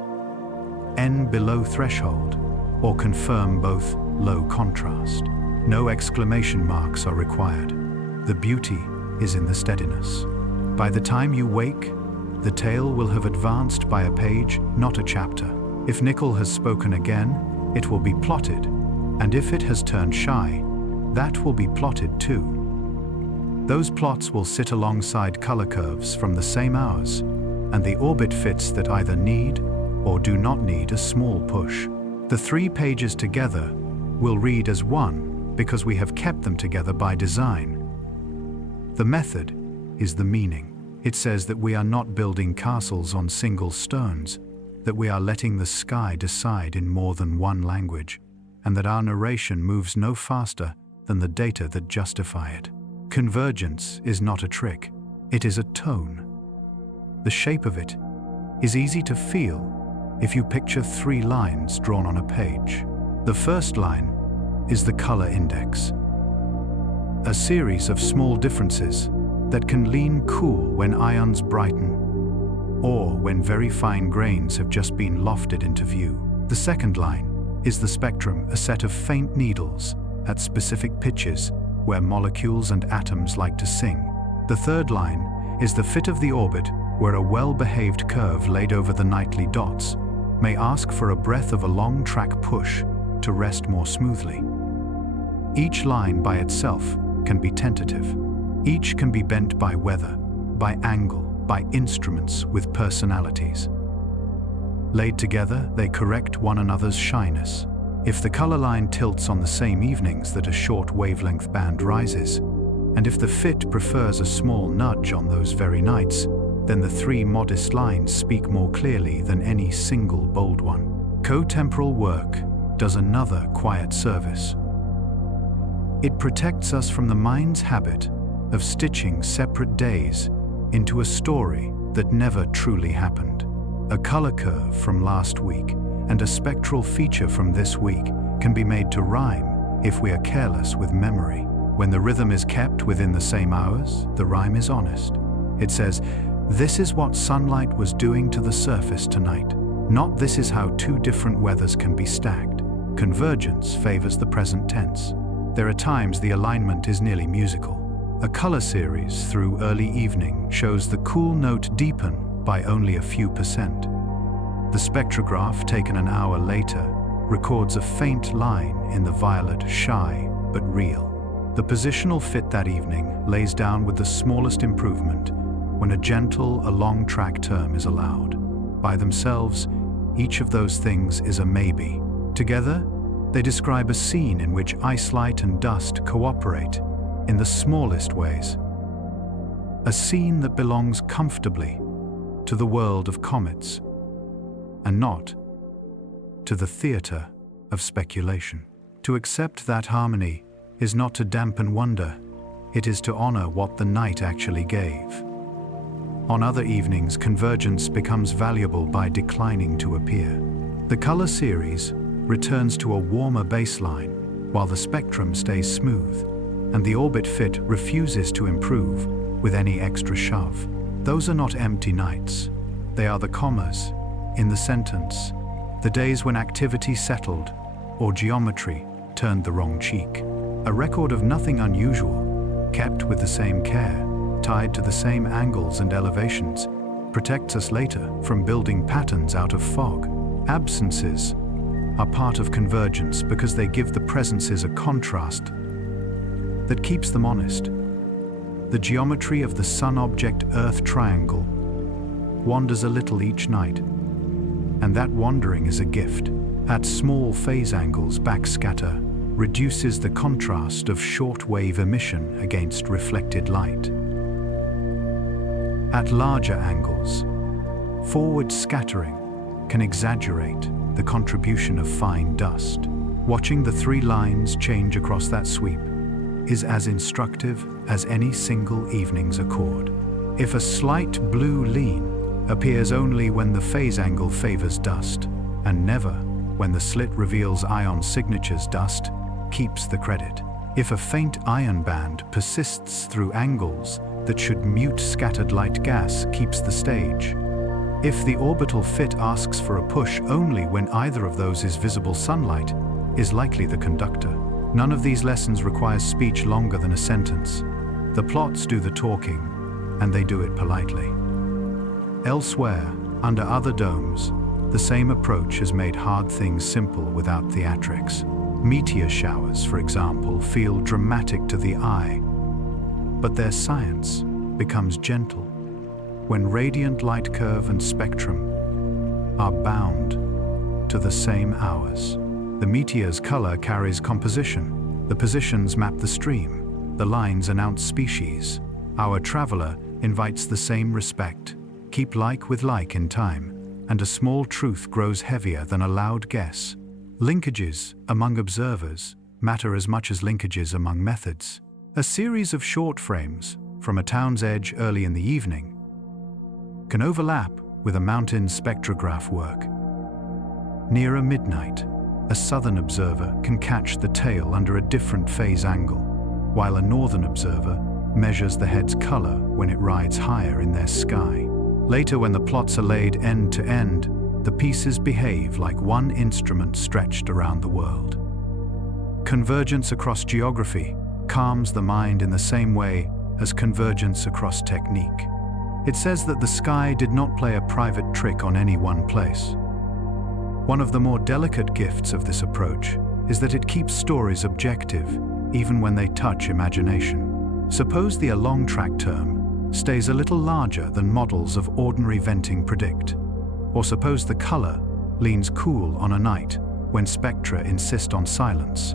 N below threshold, or confirm both, low contrast. No exclamation marks are required. The beauty is in the steadiness. By the time you wake, the tale will have advanced by a page, not a chapter. If nickel has spoken again, it will be plotted, and if it has turned shy, that will be plotted too. Those plots will sit alongside color curves from the same hours, and the orbit fits that either need or do not need a small push. The 3 pages together will read as one because we have kept them together by design. The method is the meaning. It says that we are not building castles on single stones, that we are letting the sky decide in more than one language, and that our narration moves no faster than the data that justify it. Convergence is not a trick, it is a tone. The shape of it is easy to feel if you picture 3 lines drawn on a page. The first line is the color index, a series of small differences that can lean cool when ions brighten, or when very fine grains have just been lofted into view. The second line is the spectrum, a set of faint needles at specific pitches where molecules and atoms like to sing. The third line is the fit of the orbit, where a well-behaved curve laid over the nightly dots may ask for a breath of a long track push to rest more smoothly. Each line by itself can be tentative. Each can be bent by weather, by angle, by instruments with personalities. Laid together, they correct one another's shyness. If the color line tilts on the same evenings that a short wavelength band rises, and if the fit prefers a small nudge on those very nights, then the 3 modest lines speak more clearly than any single bold one. Co-temporal work does another quiet service. It protects us from the mind's habit of stitching separate days into a story that never truly happened. A color curve from last week and a spectral feature from this week can be made to rhyme if we are careless with memory. When the rhythm is kept within the same hours, the rhyme is honest. It says, "This is what sunlight was doing to the surface tonight," not "this is how 2 different weathers can be stacked." Convergence favors the present tense. There are times the alignment is nearly musical. A color series through early evening shows the cool note deepen by only a few percent. The spectrograph, taken an hour later, records a faint line in the violet, shy but real. The positional fit that evening lays down with the smallest improvement when a gentle, along-track term is allowed. By themselves, each of those things is a maybe. Together, they describe a scene in which ice, light, and dust cooperate in the smallest ways. A scene that belongs comfortably to the world of comets, and not to the theater of speculation. To accept that harmony is not to dampen wonder, it is to honor what the night actually gave. On other evenings, convergence becomes valuable by declining to appear. The color series returns to a warmer baseline, while the spectrum stays smooth, and the orbit fit refuses to improve with any extra shove. Those are not empty nights. They are the commas in the sentence, the days when activity settled or geometry turned the wrong cheek. A record of nothing unusual, kept with the same care, tied to the same angles and elevations, protects us later from building patterns out of fog. Absences are part of convergence because they give the presences a contrast that keeps them honest. The geometry of the Sun-object-Earth triangle wanders a little each night, and that wandering is a gift. At small phase angles, backscatter reduces the contrast of short-wave emission against reflected light. At larger angles, forward scattering can exaggerate the contribution of fine dust. Watching the three lines change across that sweep is as instructive as any single evening's accord. If a slight blue lean appears only when the phase angle favors dust, and never when the slit reveals ion signatures, dust keeps the credit. If a faint ion band persists through angles that should mute scattered light, gas keeps the stage. If the orbital fit asks for a push only when either of those is visible, sunlight is likely the conductor. None of these lessons requires speech longer than a sentence. The plots do the talking, and they do it politely. Elsewhere, under other domes, the same approach has made hard things simple without theatrics. Meteor showers, for example, feel dramatic to the eye, but their science becomes gentle when radiant light curve and spectrum are bound to the same hours. The meteor's color carries composition. The positions map the stream. The lines announce species. Our traveler invites the same respect. Keep like with like in time, and a small truth grows heavier than a loud guess. Linkages among observers matter as much as linkages among methods. A series of short frames from a town's edge early in the evening can overlap with a mountain's spectrograph work. Nearer midnight, a southern observer can catch the tail under a different phase angle, while a northern observer measures the head's color when it rides higher in their sky. Later, when the plots are laid end to end, the pieces behave like one instrument stretched around the world. Convergence across geography calms the mind in the same way as convergence across technique. It says that the sky did not play a private trick on any one place. One of the more delicate gifts of this approach is that it keeps stories objective, even when they touch imagination. Suppose the along-track term stays a little larger than models of ordinary venting predict. Or suppose the color leans cool on a night when spectra insist on silence.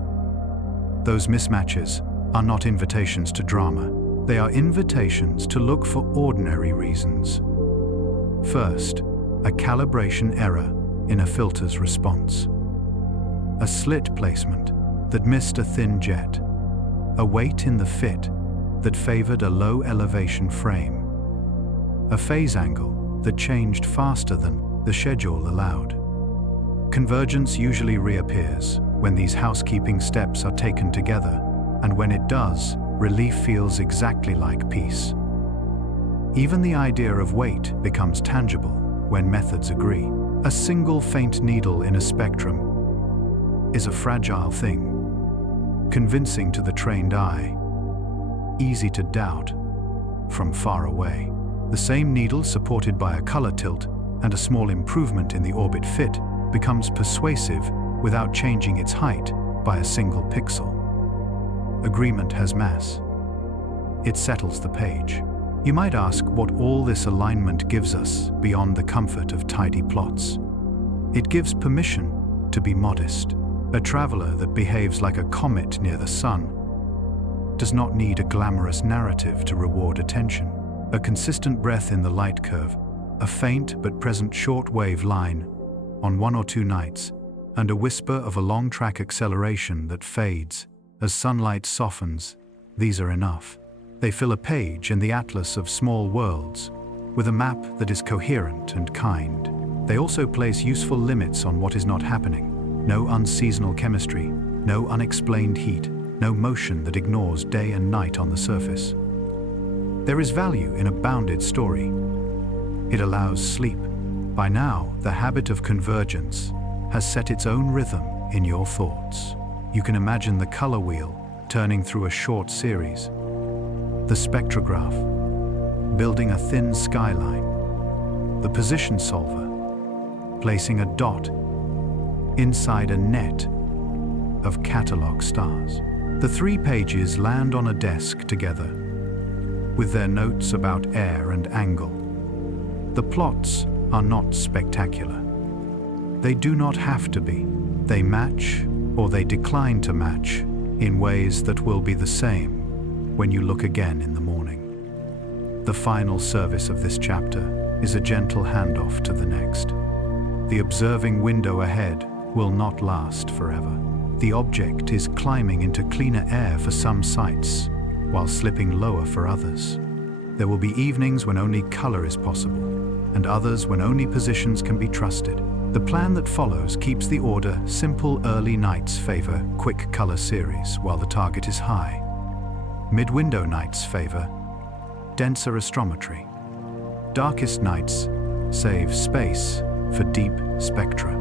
Those mismatches are not invitations to drama. They are invitations to look for ordinary reasons. First, a calibration error in a filter's response. A slit placement that missed a thin jet. A weight in the fit that favored a low elevation frame. A phase angle that changed faster than the schedule allowed. Convergence usually reappears when these housekeeping steps are taken together, and when it does, relief feels exactly like peace. Even the idea of weight becomes tangible when methods agree. A single faint needle in a spectrum is a fragile thing, convincing to the trained eye, easy to doubt from far away. The same needle, supported by a color tilt and a small improvement in the orbit fit, becomes persuasive without changing its height by a single pixel. Agreement has mass. It settles the page. You might ask what all this alignment gives us beyond the comfort of tidy plots. It gives permission to be modest. A traveler that behaves like a comet near the sun does not need a glamorous narrative to reward attention. A consistent breath in the light curve, a faint but present short-wave line on 1 or 2 nights, and a whisper of a long-track acceleration that fades as sunlight softens, these are enough. They fill a page in the atlas of small worlds, with a map that is coherent and kind. They also place useful limits on what is not happening. No unseasonal chemistry, no unexplained heat, no motion that ignores day and night on the surface. There is value in a bounded story. It allows sleep. By now, the habit of convergence has set its own rhythm in your thoughts. You can imagine the color wheel turning through a short series, the spectrograph building a thin skyline, the position solver placing a dot inside a net of catalog stars. The 3 pages land on a desk together, with their notes about air and angle. The plots are not spectacular. They do not have to be. They match, or they decline to match, in ways that will be the same when you look again in the morning. The final service of this chapter is a gentle handoff to the next. The observing window ahead will not last forever. The object is climbing into cleaner air for some sights, while slipping lower for others. There will be evenings when only color is possible, and others when only positions can be trusted. The plan that follows keeps the order simple. Early nights favor quick color series, while the target is high. Mid-window nights favor denser astrometry. Darkest nights save space for deep spectra.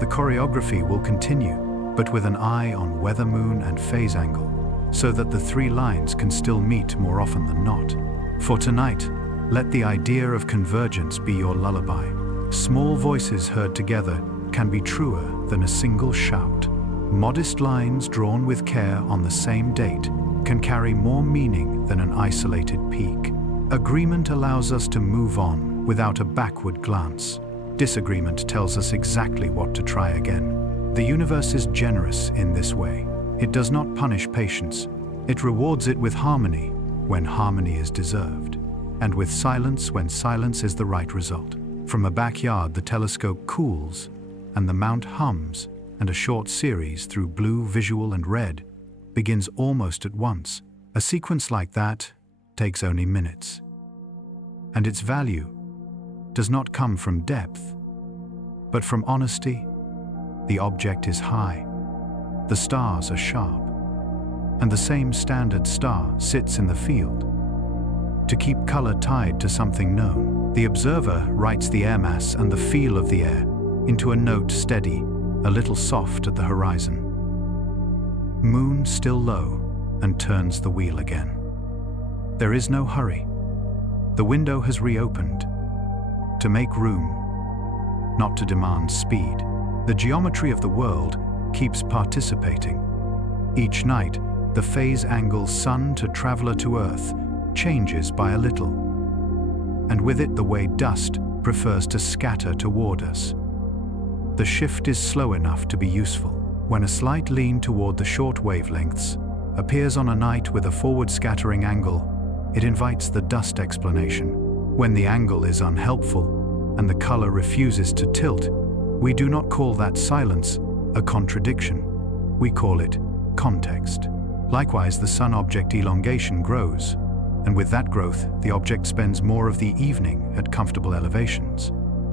The choreography will continue, but with an eye on weather, moon, and phase angle, so that the 3 lines can still meet more often than not. For tonight, let the idea of convergence be your lullaby. Small voices heard together can be truer than a single shout. Modest lines drawn with care on the same date can carry more meaning than an isolated peak. Agreement allows us to move on without a backward glance. Disagreement tells us exactly what to try again. The universe is generous in this way. It does not punish patience. It rewards it with harmony when harmony is deserved, and with silence when silence is the right result. From a backyard, the telescope cools, and the mount hums, and a short series through blue, visual, and red begins almost at once. A sequence like that takes only minutes. And its value does not come from depth, but from honesty. The object is high, the stars are sharp, and the same standard star sits in the field. To keep color tied to something known, the observer writes the air mass and the feel of the air into a note steady, a little soft at the horizon. Moon still low, and turns the wheel again. There is no hurry. The window has reopened, to make room, not to demand speed. The geometry of the world keeps participating. Each night, the phase angle sun to traveler to Earth changes by a little, and with it the way dust prefers to scatter toward us. The shift is slow enough to be useful. When a slight lean toward the short wavelengths appears on a night with a forward scattering angle, it invites the dust explanation. When the angle is unhelpful and the color refuses to tilt, we do not call that silence a contradiction. We call it context. Likewise, the sun object elongation grows, and with that growth, the object spends more of the evening at comfortable elevations.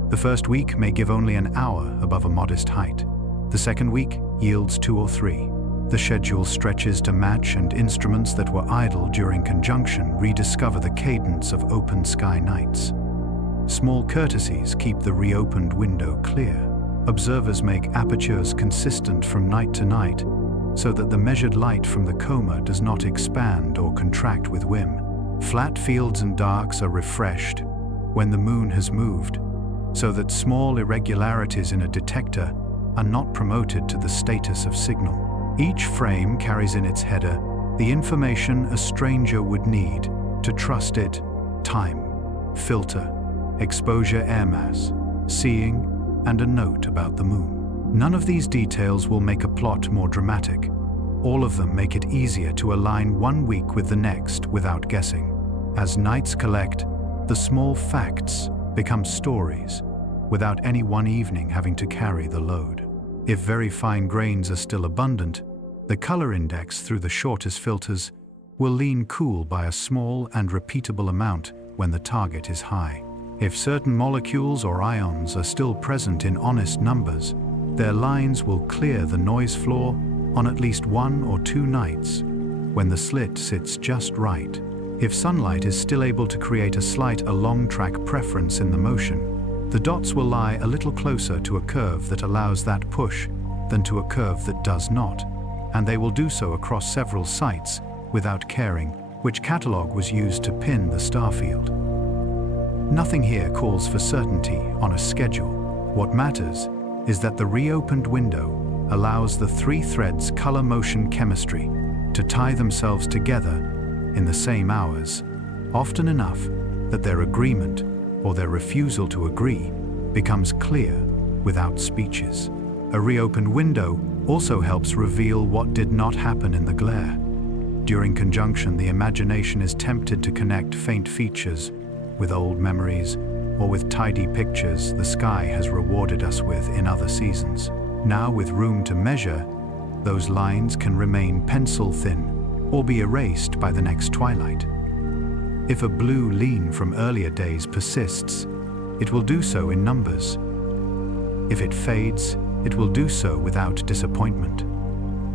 The first week may give only an hour above a modest height. The second week yields 2 or 3. The schedule stretches to match, and instruments that were idle during conjunction rediscover the cadence of open sky nights. Small courtesies keep the reopened window clear. Observers make apertures consistent from night to night, so that the measured light from the coma does not expand or contract with whim. Flat fields and darks are refreshed when the moon has moved, so that small irregularities in a detector are not promoted to the status of signal. Each frame carries in its header the information a stranger would need to trust it: time, filter, exposure, air mass, seeing, and a note about the moon. None of these details will make a plot more dramatic. All of them make it easier to align one week with the next without guessing. As nights collect, the small facts become stories, without any one evening having to carry the load. If very fine grains are still abundant, the color index through the shortest filters will lean cool by a small and repeatable amount when the target is high. If certain molecules or ions are still present in honest numbers, their lines will clear the noise floor on at least 1 or 2 nights, when the slit sits just right. If sunlight is still able to create a slight along-track preference in the motion, the dots will lie a little closer to a curve that allows that push than to a curve that does not, and they will do so across several sites without caring which catalog was used to pin the star field. Nothing here calls for certainty on a schedule. What matters is that the reopened window allows the 3 threads color-motion chemistry to tie themselves together in the same hours, often enough that their agreement or their refusal to agree becomes clear without speeches. A reopened window also helps reveal what did not happen in the glare. During conjunction, the imagination is tempted to connect faint features with old memories or with tidy pictures the sky has rewarded us with in other seasons. Now, with room to measure, those lines can remain pencil-thin or be erased by the next twilight. If a blue lean from earlier days persists, it will do so in numbers. If it fades, it will do so without disappointment.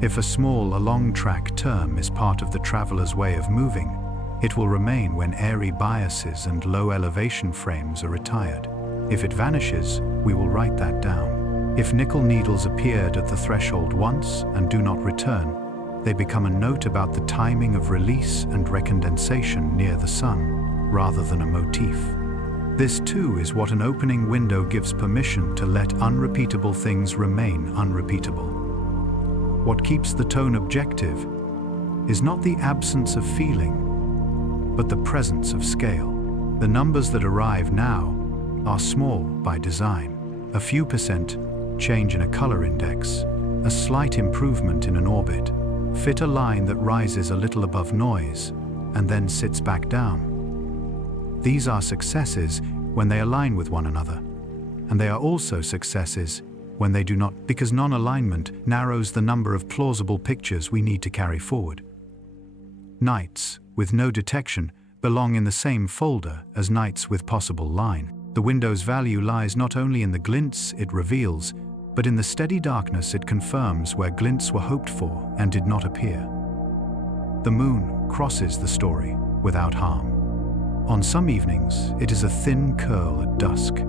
If a small along-track term is part of the traveler's way of moving, it will remain when airy biases and low elevation frames are retired. If it vanishes, we will write that down. If nickel needles appeared at the threshold once and do not return, they become a note about the timing of release and recondensation near the sun, rather than a motif. This too is what an opening window gives permission to let unrepeatable things remain unrepeatable. What keeps the tone objective is not the absence of feeling, but the presence of scale. The numbers that arrive now are small by design. A few percent change in a color index, a slight improvement in an orbit, fit a line that rises a little above noise and then sits back down. These are successes when they align with one another, and they are also successes when they do not, because non-alignment narrows the number of plausible pictures we need to carry forward. Nights with no detection belong in the same folder as nights with possible line. The window's value lies not only in the glints it reveals, but in the steady darkness it confirms where glints were hoped for and did not appear. The moon crosses the story without harm. On some evenings, it is a thin curl at dusk.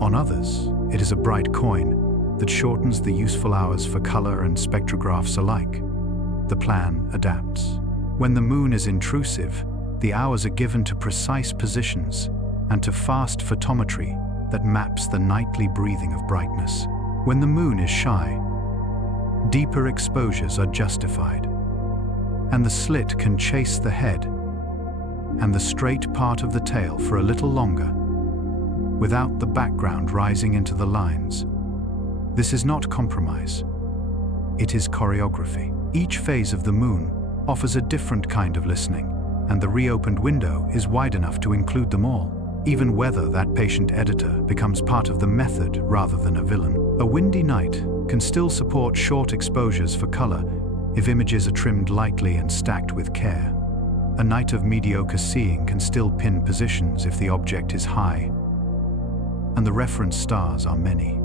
On others, it is a bright coin that shortens the useful hours for color and spectrographs alike. The plan adapts. When the moon is intrusive, the hours are given to precise positions and to fast photometry that maps the nightly breathing of brightness. When the moon is shy, deeper exposures are justified, and the slit can chase the head and the straight part of the tail for a little longer, without the background rising into the lines. This is not compromise. It is choreography. Each phase of the moon offers a different kind of listening, and the reopened window is wide enough to include them all, even whether that patient editor becomes part of the method rather than a villain. A windy night can still support short exposures for color if images are trimmed lightly and stacked with care. A night of mediocre seeing can still pin positions if the object is high, and the reference stars are many.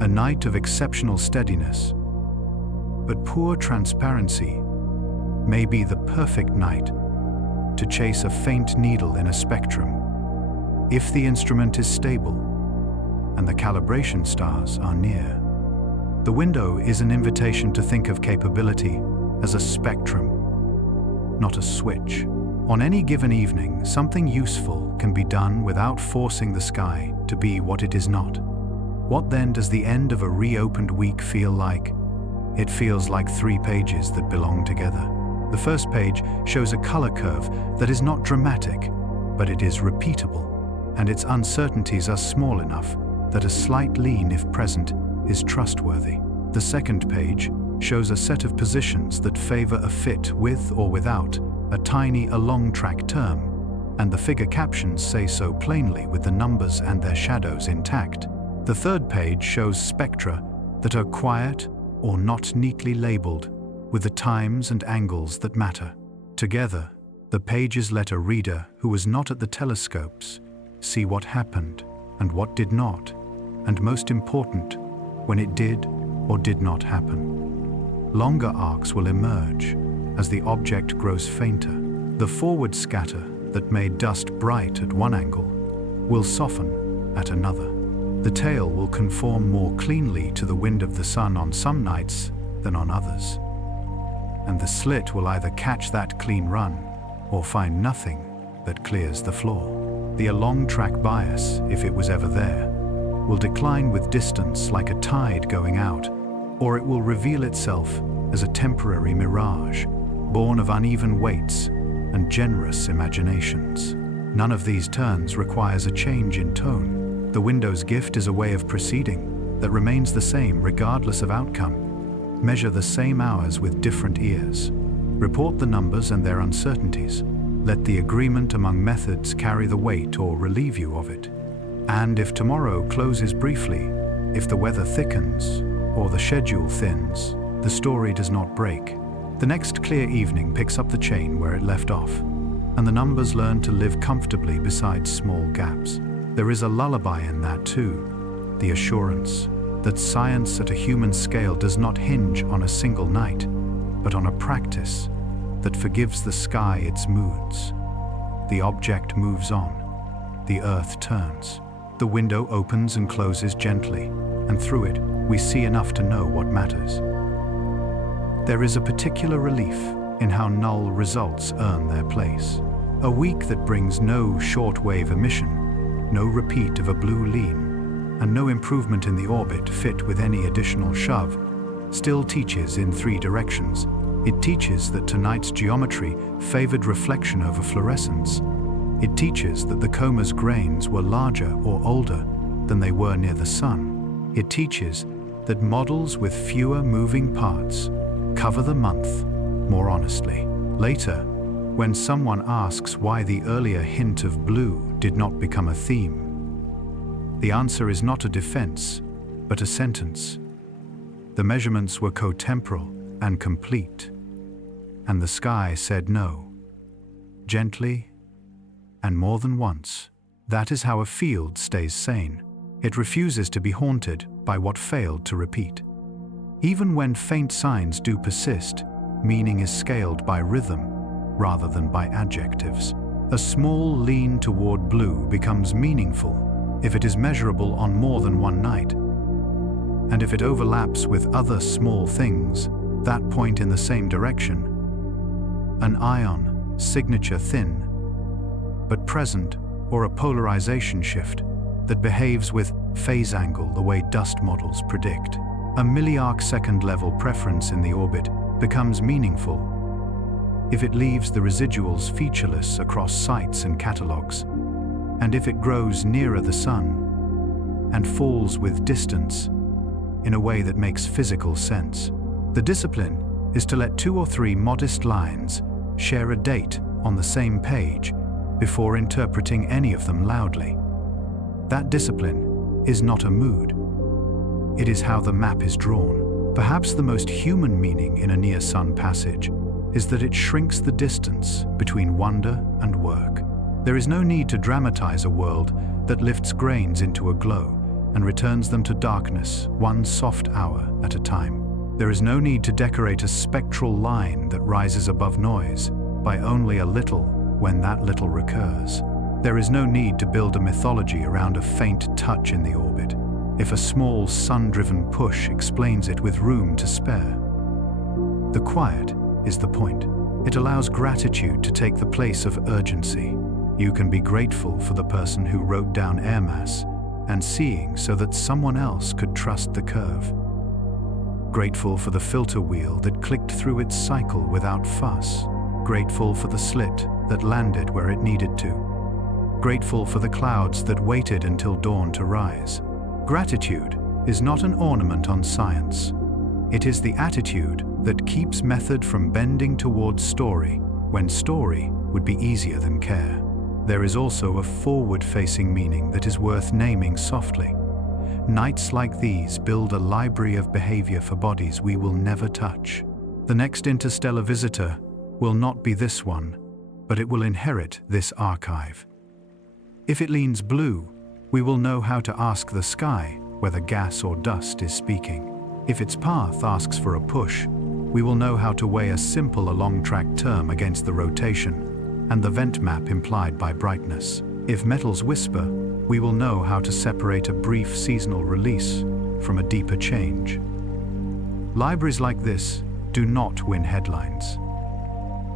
A night of exceptional steadiness, but poor transparency, may be the perfect night to chase a faint needle in a spectrum, if the instrument is stable and the calibration stars are near. The window is an invitation to think of capability as a spectrum, not a switch. On any given evening, something useful can be done without forcing the sky to be what it is not. What then does the end of a reopened week feel like? It feels like 3 pages that belong together. The first page shows a color curve that is not dramatic, but it is repeatable, and its uncertainties are small enough that a slight lean, if present, is trustworthy. The second page shows a set of positions that favor a fit with or without a tiny along-track term, and the figure captions say so plainly with the numbers and their shadows intact. The third page shows spectra that are quiet or not neatly labeled, with the times and angles that matter. Together, the pages let a reader who was not at the telescopes see what happened and what did not, and most important, when it did or did not happen. Longer arcs will emerge as the object grows fainter. The forward scatter that made dust bright at one angle will soften at another. The tail will conform more cleanly to the wind of the sun on some nights than on others. And the slit will either catch that clean run or find nothing that clears the floor. The along-track bias, if it was ever there, will decline with distance like a tide going out, or it will reveal itself as a temporary mirage, born of uneven weights and generous imaginations. None of these turns requires a change in tone. The window's gift is a way of proceeding that remains the same regardless of outcome. Measure the same hours with different ears. Report the numbers and their uncertainties. Let the agreement among methods carry the weight or relieve you of it. And if tomorrow closes briefly, if the weather thickens or the schedule thins, the story does not break. The next clear evening picks up the chain where it left off, and the numbers learn to live comfortably beside small gaps. There is a lullaby in that too, the assurance that science at a human scale does not hinge on a single night, but on a practice that forgives the sky its moods. The object moves on. The earth turns. The window opens and closes gently, and through it we see enough to know what matters. There is a particular relief in how null results earn their place. A week that brings no shortwave emission, no repeat of a blue lean, and no improvement in the orbit fit with any additional shove, still teaches in 3 directions. It teaches that tonight's geometry favored reflection over fluorescence. It teaches that the coma's grains were larger or older than they were near the sun. It teaches that models with fewer moving parts cover the month more honestly. Later, when someone asks why the earlier hint of blue did not become a theme, the answer is not a defense, but a sentence. The measurements were cotemporal and complete, and the sky said no, gently and more than once. That is how a field stays sane. It refuses to be haunted by what failed to repeat. Even when faint signs do persist, meaning is scaled by rhythm rather than by adjectives. A small lean toward blue becomes meaningful if it is measurable on more than one night. And if it overlaps with other small things that point in the same direction, an ion, signature thin, but present, or a polarization shift that behaves with phase angle the way dust models predict. A milliarc-second level preference in the orbit becomes meaningful if it leaves the residuals featureless across sites and catalogs, and if it grows nearer the sun and falls with distance in a way that makes physical sense. The discipline is to let 2 or 3 modest lines share a date on the same page before interpreting any of them loudly. That discipline is not a mood. It is how the map is drawn. Perhaps the most human meaning in a near-sun passage is that it shrinks the distance between wonder and work. There is no need to dramatize a world that lifts grains into a glow and returns them to darkness 1 soft hour at a time. There is no need to decorate a spectral line that rises above noise by only a little when that little recurs. There is no need to build a mythology around a faint touch in the orbit. if a small sun-driven push explains it with room to spare. The quiet is the point. It allows gratitude to take the place of urgency. You can be grateful for the person who wrote down air mass and seeing so that someone else could trust the curve. Grateful for the filter wheel that clicked through its cycle without fuss. Grateful for the slit that landed where it needed to. Grateful for the clouds that waited until dawn to rise. Gratitude is not an ornament on science. It is the attitude that keeps method from bending towards story, when story would be easier than care. There is also a forward-facing meaning that is worth naming softly. Nights like these build a library of behavior for bodies we will never touch. The next interstellar visitor will not be this one, but it will inherit this archive. If it leans blue, we will know how to ask the sky whether gas or dust is speaking. If its path asks for a push, we will know how to weigh a simple along-track term against the rotation and the vent map implied by brightness. If metals whisper, we will know how to separate a brief seasonal release from a deeper change. Libraries like this do not win headlines.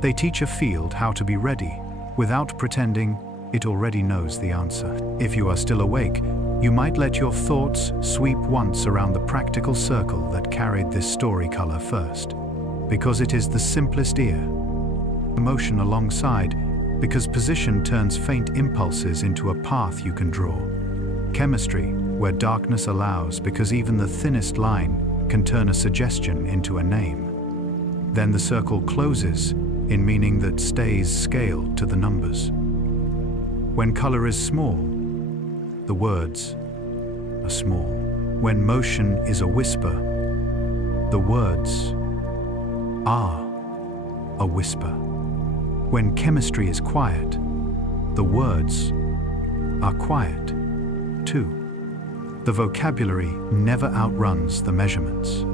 They teach a field how to be ready without pretending it already knows the answer. If you are still awake, you might let your thoughts sweep once around the practical circle that carried this story color first, because it is the simplest ear. Motion alongside, because position turns faint impulses into a path you can draw. Chemistry, where darkness allows, because even the thinnest line can turn a suggestion into a name. Then the circle closes in meaning that stays scaled to the numbers. When color is small, the words are small. When motion is a whisper, the words are a whisper. When chemistry is quiet, the words are quiet, too. The vocabulary never outruns the measurements.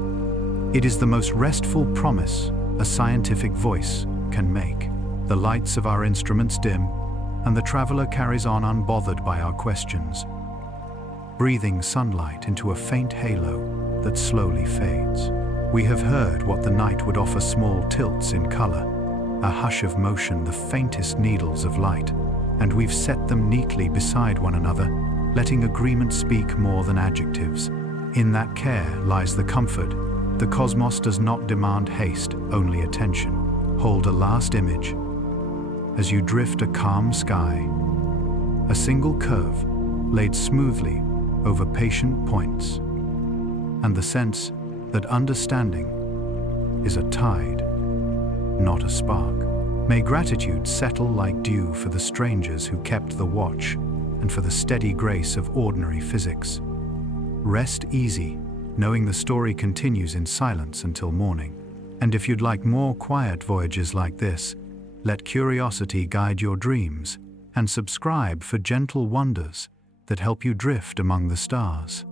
It is the most restful promise a scientific voice can make. The lights of our instruments dim, and the traveler carries on unbothered by our questions, breathing sunlight into a faint halo that slowly fades. We have heard what the night would offer: small tilts in color, a hush of motion, the faintest needles of light, and we've set them neatly beside one another, letting agreement speak more than adjectives. In that care lies the comfort. The cosmos does not demand haste, only attention. Hold a last image as you drift a calm sky, a single curve laid smoothly over patient points, and the sense that understanding is a tide, not a spark. May gratitude settle like dew for the strangers who kept the watch and for the steady grace of ordinary physics. Rest easy, knowing the story continues in silence until morning. And if you'd like more quiet voyages like this, let curiosity guide your dreams and subscribe for gentle wonders that help you drift among the stars.